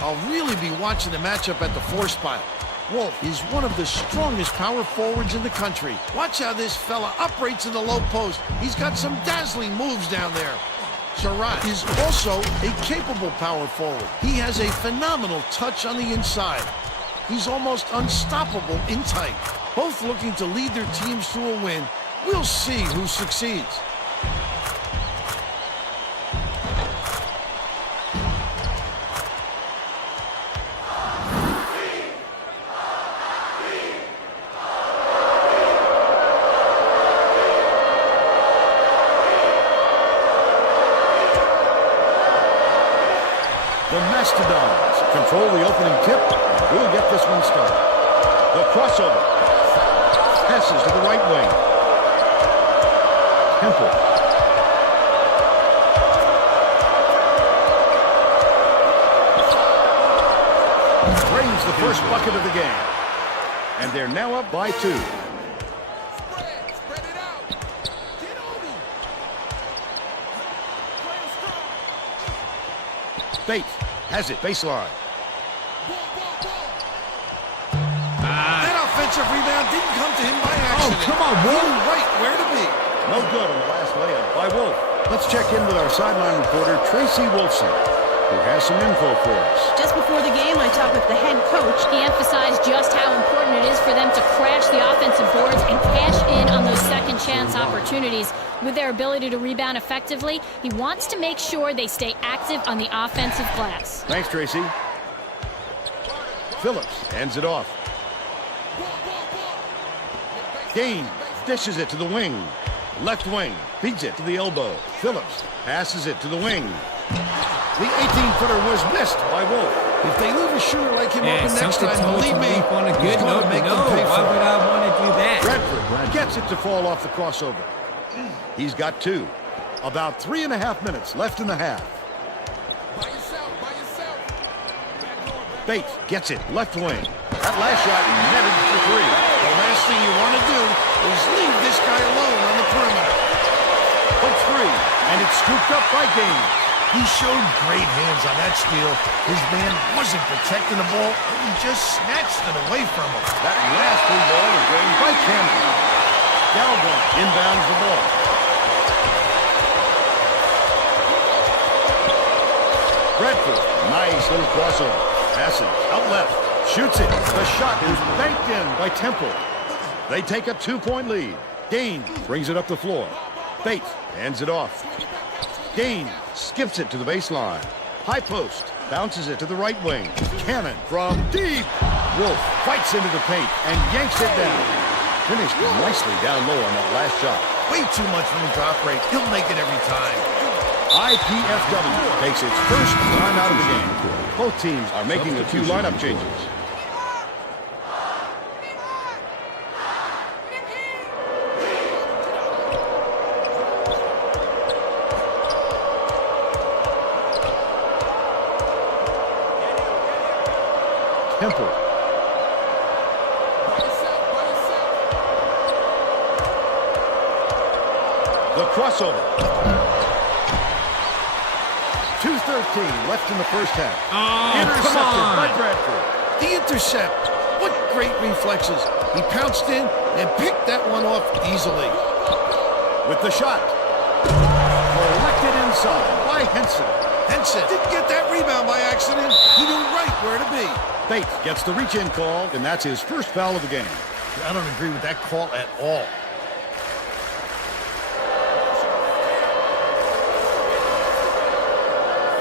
I'll really be watching the matchup at the force pile. Wolf is one of the strongest power forwards in the country. Watch how this fella operates in the low post. He's got some dazzling moves down there. Surratt is also a capable power forward. He has a phenomenal touch on the inside. He's almost unstoppable in tight. Both looking to lead their teams to a win. We'll see who succeeds. The Mastodons control the opening tip. We'll get this one started. The crossover. Passes to the right wing. Temple. Brings the first bucket of the game. And they're now up by 2. Spread it out. Get on him. Bate has it, baseline. That offensive rebound didn't come to him by accident. come on, Wolf. He knew right where to be. No good on the last layup by Wolf. Let's check in with our sideline reporter, Tracy Wolfson, who has some info for us. Just before the game, I talked with the head coach. He emphasized just how important it is for them to crash the offensive boards and cash in on those second chance opportunities. With their ability to rebound effectively, he wants to make sure they stay active on the offensive glass. Thanks, Tracy. Phillips hands it off. Gaines dishes it to the wing. Left wing feeds it to the elbow. Phillips passes it to the wing. The 18-footer was missed by Wolf. If they leave a shooter like him open next something time, told believe to me, leap on a he's good going note. to make No, them pay why for would it. I want to do that? Bradford gets it to fall off the crossover. He's got two. About 3.5 minutes left in the half. By yourself, by yourself. Bates gets it, left wing. That last shot netted for three. The last thing you want to do is leave this guy alone on the perimeter. But three, and it's scooped up by Gaines. He showed great hands on that steal. His man wasn't protecting the ball, and he just snatched it away from him. That last free ball is gained by Cameron. Galvin inbounds the ball. Bradford, nice little crossover. Passes out left, shoots it. The shot is banked in by Temple. They take a 2-point lead. Gaines brings it up the floor. Bates hands it off. Gaines skips it to the baseline. High post, bounces it to the right wing. Cannon from deep. Wolf fights into the paint and yanks it down. Finished nicely down low on that last shot. Way too much room to operate. He'll make it every time. IPFW takes its first timeout of the game. Both teams are making a few lineup changes. Temple. The crossover. 2:13 left in the first half. Intercepted by Bradford. The intercept. What great reflexes. He pounced in and picked that one off easily. With the shot. Collected inside by Henson. Henson didn't get that rebound by accident. He knew right where to be. Bates gets the reach-in call, and that's his first foul of the game. I don't agree with that call at all.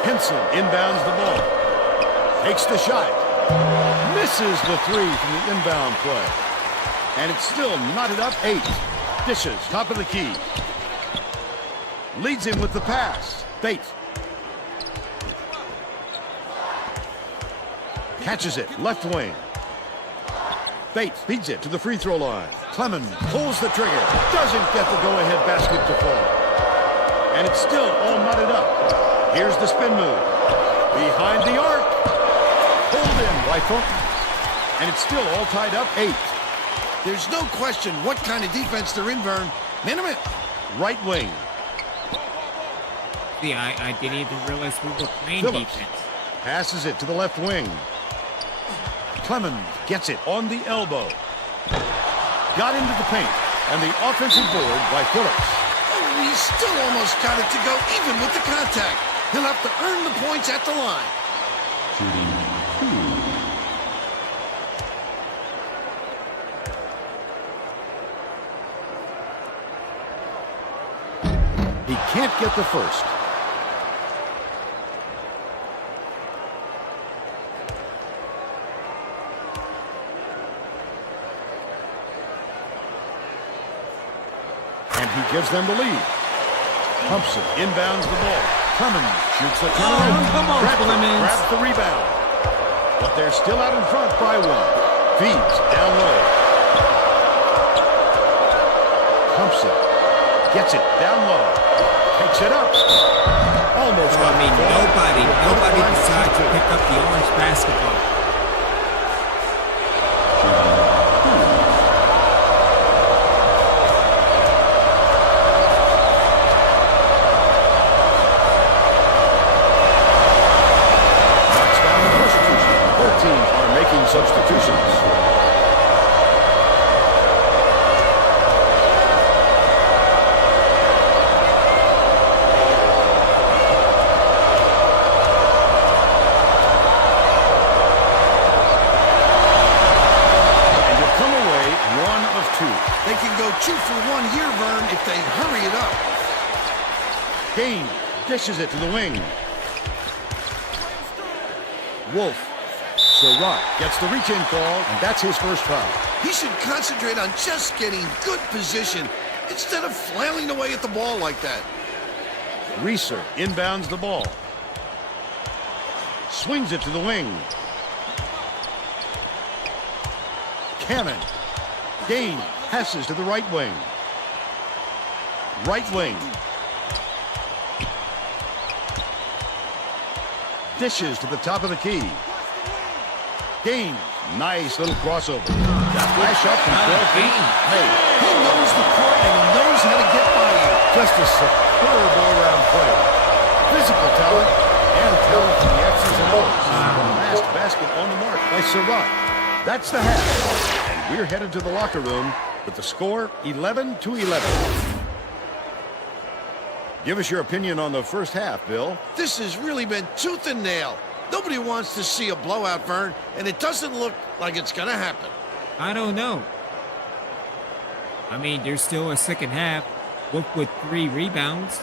Henson inbounds the ball. Takes the shot. Misses the three from the inbound play. And it's still knotted up 8. Dishes, top of the key. Leads him with the pass. Bates. Catches it, left wing. Bates feeds it to the free throw line. Clemens pulls the trigger. Doesn't get the go-ahead basket to fall. And it's still all knotted up. Here's the spin move. Behind the arc. Pulled in by Thornton. And it's still all tied up 8. There's no question what kind of defense they're in, Vern. Minimum. Right wing. See, I didn't even realize we were playing Phillips defense. passes it to the left wing. Clemens gets it on the elbow. Got into the paint. And the offensive board by Phillips. Oh, he's still almost got it to go even with the contact. He'll have to earn the points at the line. He can't get the first. And he gives them the lead. Pumps it, inbounds the ball. Clemens shoots the turnaround. come on, Clemens. Grabs the rebound. But they're still out in front by 1. Feeds down low. Pumps it. Gets it down low. Takes it up. Almost got I mean, the ball. nobody decides to pick up the orange basketball. Knocks down the first two. Both teams are making substitutions. Dishes it to the wing. Wolf. Surratt gets the reach-in call, and that's his first foul. He should concentrate on just getting good position instead of flailing away at the ball like that. Reeser inbounds the ball. Swings it to the wing. Cannon. Gain passes to the right wing. Right wing. Dishes to the top of the key. Gain. Nice little crossover. Flash up from 12 feet. Hey, He knows the court and he knows how to get by you. just a superb all-around play. Physical talent and talent from the X's and O's. The last basket on the mark by Surratt. That's the half. And we're headed to the locker room with the score 11-11. Give us your opinion on the first half, Bill. This has really been tooth and nail. Nobody wants to see a blowout, Vern, and it doesn't look like it's going to happen. I don't know. I mean, there's still a second half. Wolf with 3 rebounds.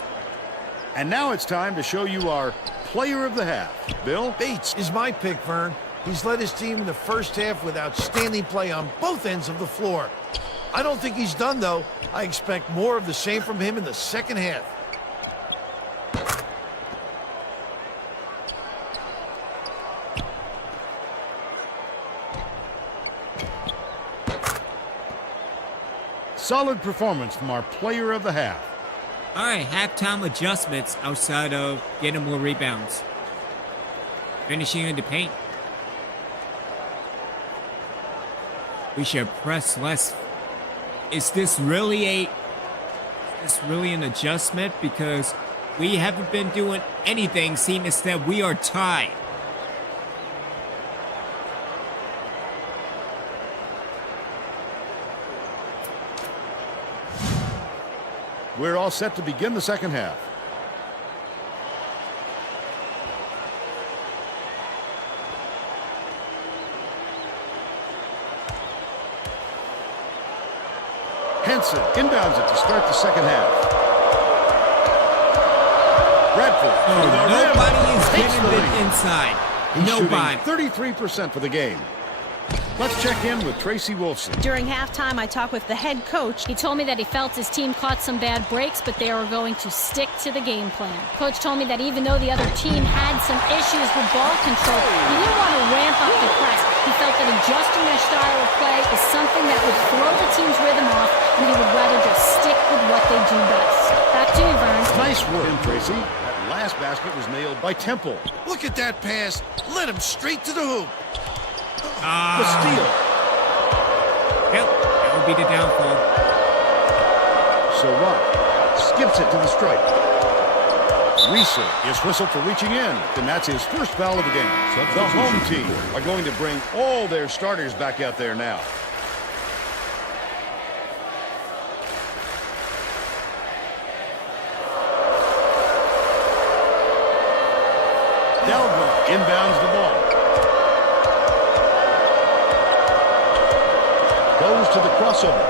And now it's time to show you our player of the half. Bill? Bates is my pick, Vern. He's led his team in the first half with outstanding play on both ends of the floor. I don't think he's done, though. I expect more of the same from him in the second half. Solid performance from our player of the half. All right, halftime adjustments outside of getting more rebounds. Finishing in the paint. We should press less. Is this really an adjustment? Because we haven't been doing anything, seeing instead we are tied. We're all set to begin the second half. Henson inbounds it to start the second half. Bradford. with a rim. Nobody is Takes getting the it lead. inside. He's Nobody. shooting 33% for the game. Let's check in with Tracy Wolfson. During halftime, I talked with the head coach. He told me that he felt his team caught some bad breaks, but they were going to stick to the game plan. Coach told me that even though the other team had some issues with ball control, he didn't want to ramp up the press. He felt that adjusting their style of play is something that would throw the team's rhythm off, and he would rather just stick with what they do best. Back to you, Vern. Nice work, Tracy. That last basket was nailed by Temple. Look at that pass. Led him straight to the hoop. The steal. Yep, that would be the downfall. Surratt skips it to the stripe. Reeser is whistled for reaching in, and that's his first foul of the game. The home team are going to bring all their starters back out there now. Delver inbounds the ball. Goes to the crossover.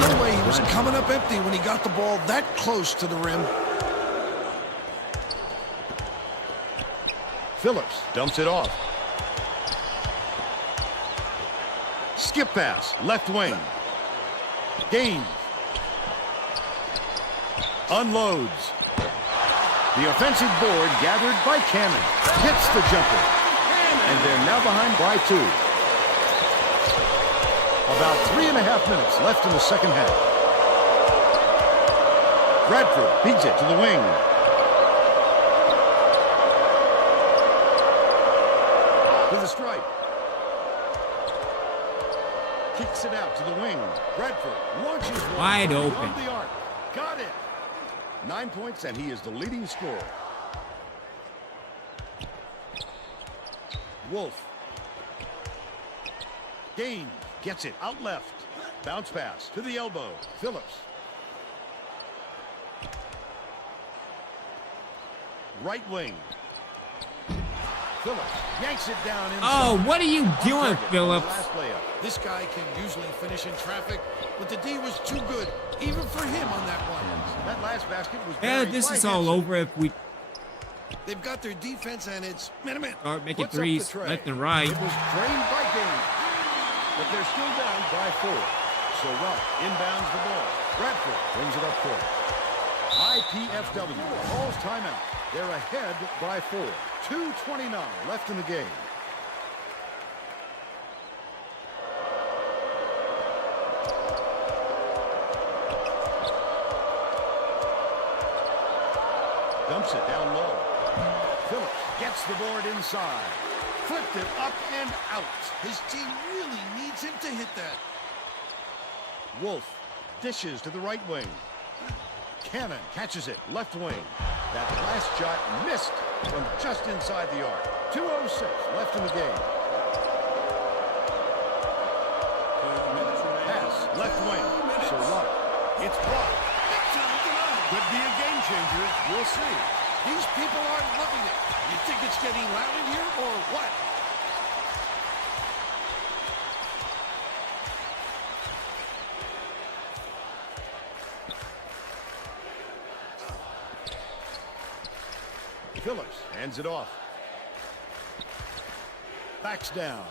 No way he was coming up empty when he got the ball that close to the rim. Phillips dumps it off. Skip pass, left wing. Gain. Unloads. The offensive board gathered by Cannon. Hits the jumper. And they're now behind by 2. About 3.5 minutes left in the second half. Bradford beats it to the wing. To the stripe. Kicks it out to the wing. Bradford launches one Wide from open. the arc. Got it. 9 points, and he is the leading scorer. Wolf. Gain. Gets it out left. Bounce pass to the elbow. Phillips. Right wing. Phillips yanks it down inside. Oh, what are you doing, Target on the Phillips? last layup. This guy can usually finish in traffic, but the D was too good, even for him on that one. That last basket was Yeah, buried this by is all Henson. over if we They've got their defense, and it's minute. start making Puts up the threes tray. left and right. It was drained by Gaines, but they're still down by 4. So Rock inbounds the ball. Bradford brings it up court. IPFW calls timeout. They're ahead by 4. 2:29 left in the game. Dumps it down low. Phillips gets the board inside. Flipped it up and out. His team really needs him to hit that. Wolf dishes to the right wing. Cannon catches it left wing. That last shot missed from just inside the arc. 2:06 left in the game. Pass left wing. Surratt. It's blocked. Could be a game changer. We'll see. These people aren't loving it. You think it's getting loud in here, or what? Phillips hands it off. Backs down.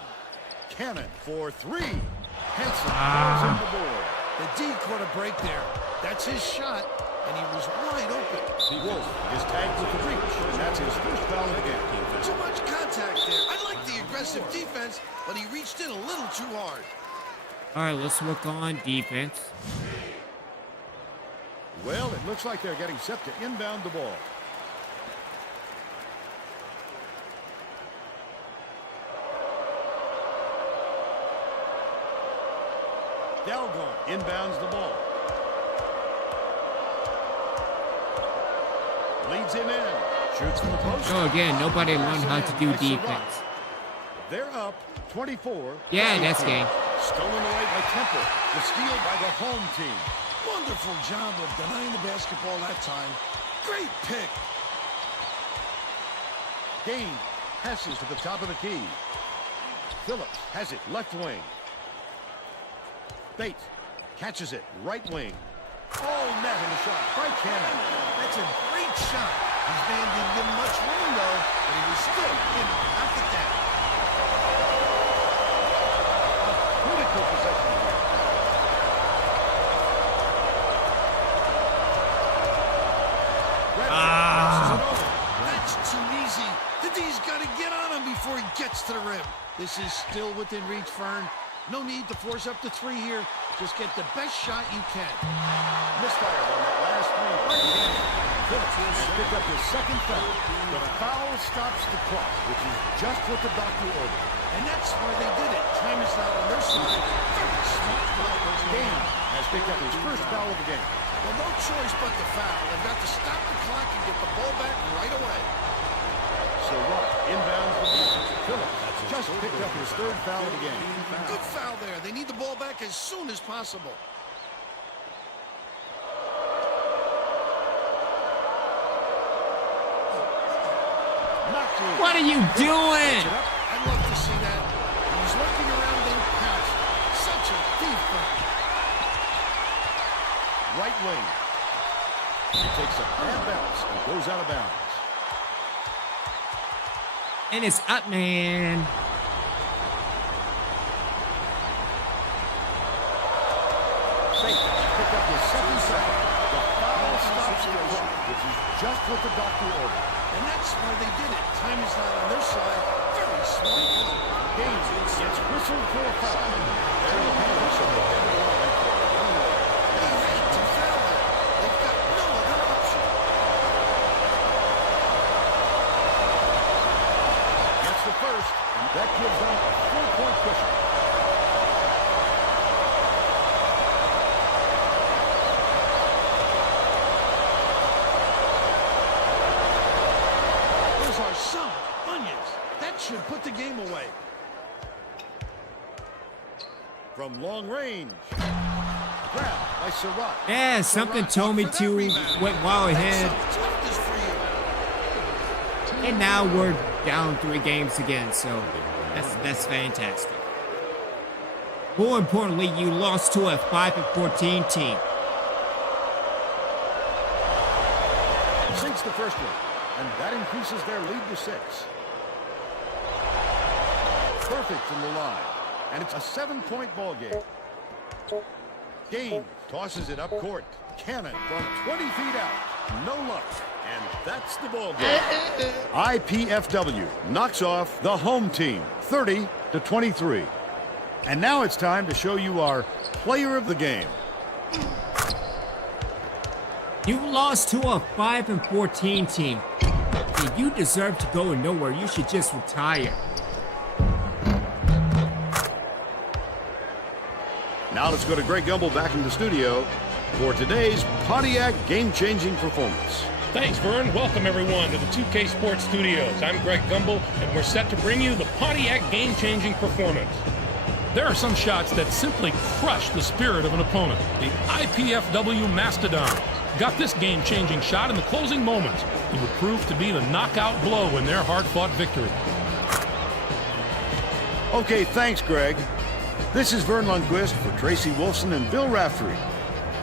Cannon for 3. Henson goes on the board. The D caught a break there. That's his shot, and he was wide open. Wolf is tagged with the reach, and that's his first foul of the game. Too much contact there. I like the aggressive defense, but he reached in a little too hard. All right, let's work on defense. Well, it looks like they're getting set to inbound the ball. Dalgon inbounds the ball. Leads him in. Shoots from the post. So again, nobody learned how to do defense. They're up 24. Yeah, that's game. Stolen away by Temple. The steal by the home team. Wonderful job of denying the basketball that time. Great pick. Gaines passes to the top of the key. Phillips has it left wing. Bates catches it right wing. Oh, net in the shot by Cannon. That's a great shot. His man didn't give him much room, though, but he was still in. Knock it down. Critical possession here. That's too easy. The D's got to get on him before he gets to the rim. This is still within reach, Fern. No need to force up the 3 here. Just get the best shot you can. Misfire on that last 3 by Cannon. Phillips has picked up his second foul. The foul stops the clock, which is just what the doctor ordered. And that's why they did it. Time is not on their side. Very smart play. Gaines has picked up his first foul of the game. Well, no choice but to foul. They've got to stop the clock and get the ball back right away. So Rock inbounds the ball. Phillips just picked up his 3rd foul of the game. Good foul there. They need the ball back as soon as possible. Knocked loose. What are you doing? I'd love to see that. He's working around them pass. Such a deep one. Right wing. He takes a bad bounce and goes out of bounds. And it's up, man. Safe picked up his 2nd foul. The foul stops the clock, which is just what the doctor ordered. And that's why they did it. Time is not on their side. Very smart. Gaines gets whistled for a foul. They're in the penalty, so they have the line for a one-way. They had to foul it. They've got no other option. Gets the first, and that gives them a 4-point cushion. Those are some onions. That should put the game away. From long range. Grab by Surratt. Yeah, something told me to went well ahead. Toughness for you. And now we're down 3 games again, so that's fantastic. More importantly, you lost to a 5-14 team. wins the first one, and that increases their lead to 6. Perfect from the line, and it's a 7-point ball game. Gain tosses it up court. Cannon from 20 feet out. No luck. And that's the ball game. IPFW knocks off the home team 30-23. And now it's time to show you our player of the game. You lost to a 5-14 team. And you deserve to go nowhere. You should just retire. Now let's go to Greg Gumbel back in the studio for today's Pontiac game-changing performance. Thanks, Vern. Welcome, everyone, to the 2K Sports Studios. I'm Greg Gumbel, and we're set to bring you the Pontiac game-changing performance. There are some shots that simply crush the spirit of an opponent. The IPFW Mastodons got this game-changing shot in the closing moments. It would prove to be the knockout blow in their hard-fought victory. Okay, thanks, Greg. This is Vern Lundquist for Tracy Wolfson and Bill Raftery.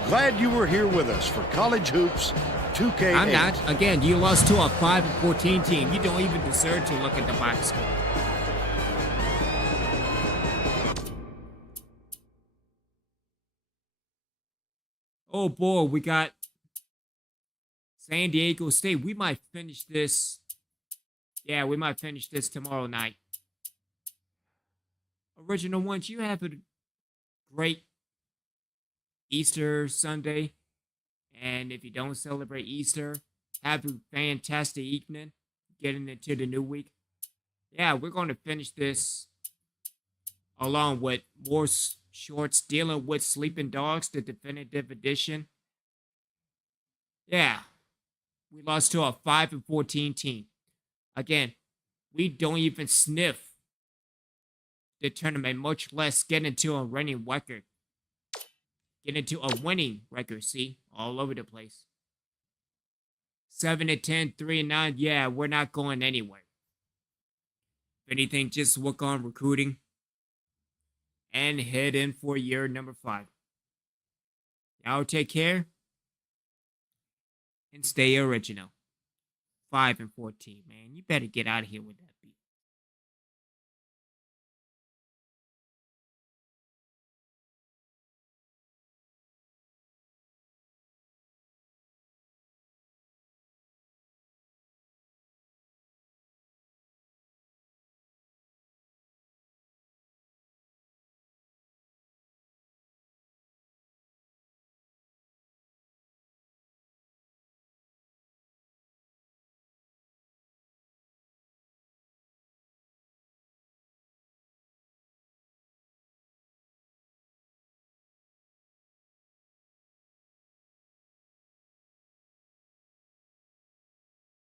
Glad you were here with us for College Hoops 2K8. I'm not. Again, you lost to a 5-14 team. You don't even deserve to look at the box score. Oh boy, we got San Diego State. We might finish this. Yeah, we might finish this tomorrow night. Original ones, you have a great Easter Sunday. And if you don't celebrate Easter, have a fantastic evening getting into the new week. Yeah, we're going to finish this along with more shorts dealing with Sleeping Dogs, the definitive edition. Yeah, we lost to a 5-14 team. Again, we don't even sniff the tournament, much less get into a winning record. Get into a winning record, see? All over the place. 7-10, 3-9, yeah, we're not going anywhere. If anything, just work on recruiting and head in for year number 5. Y'all take care and stay original. 5-14, man. You better get out of here with that.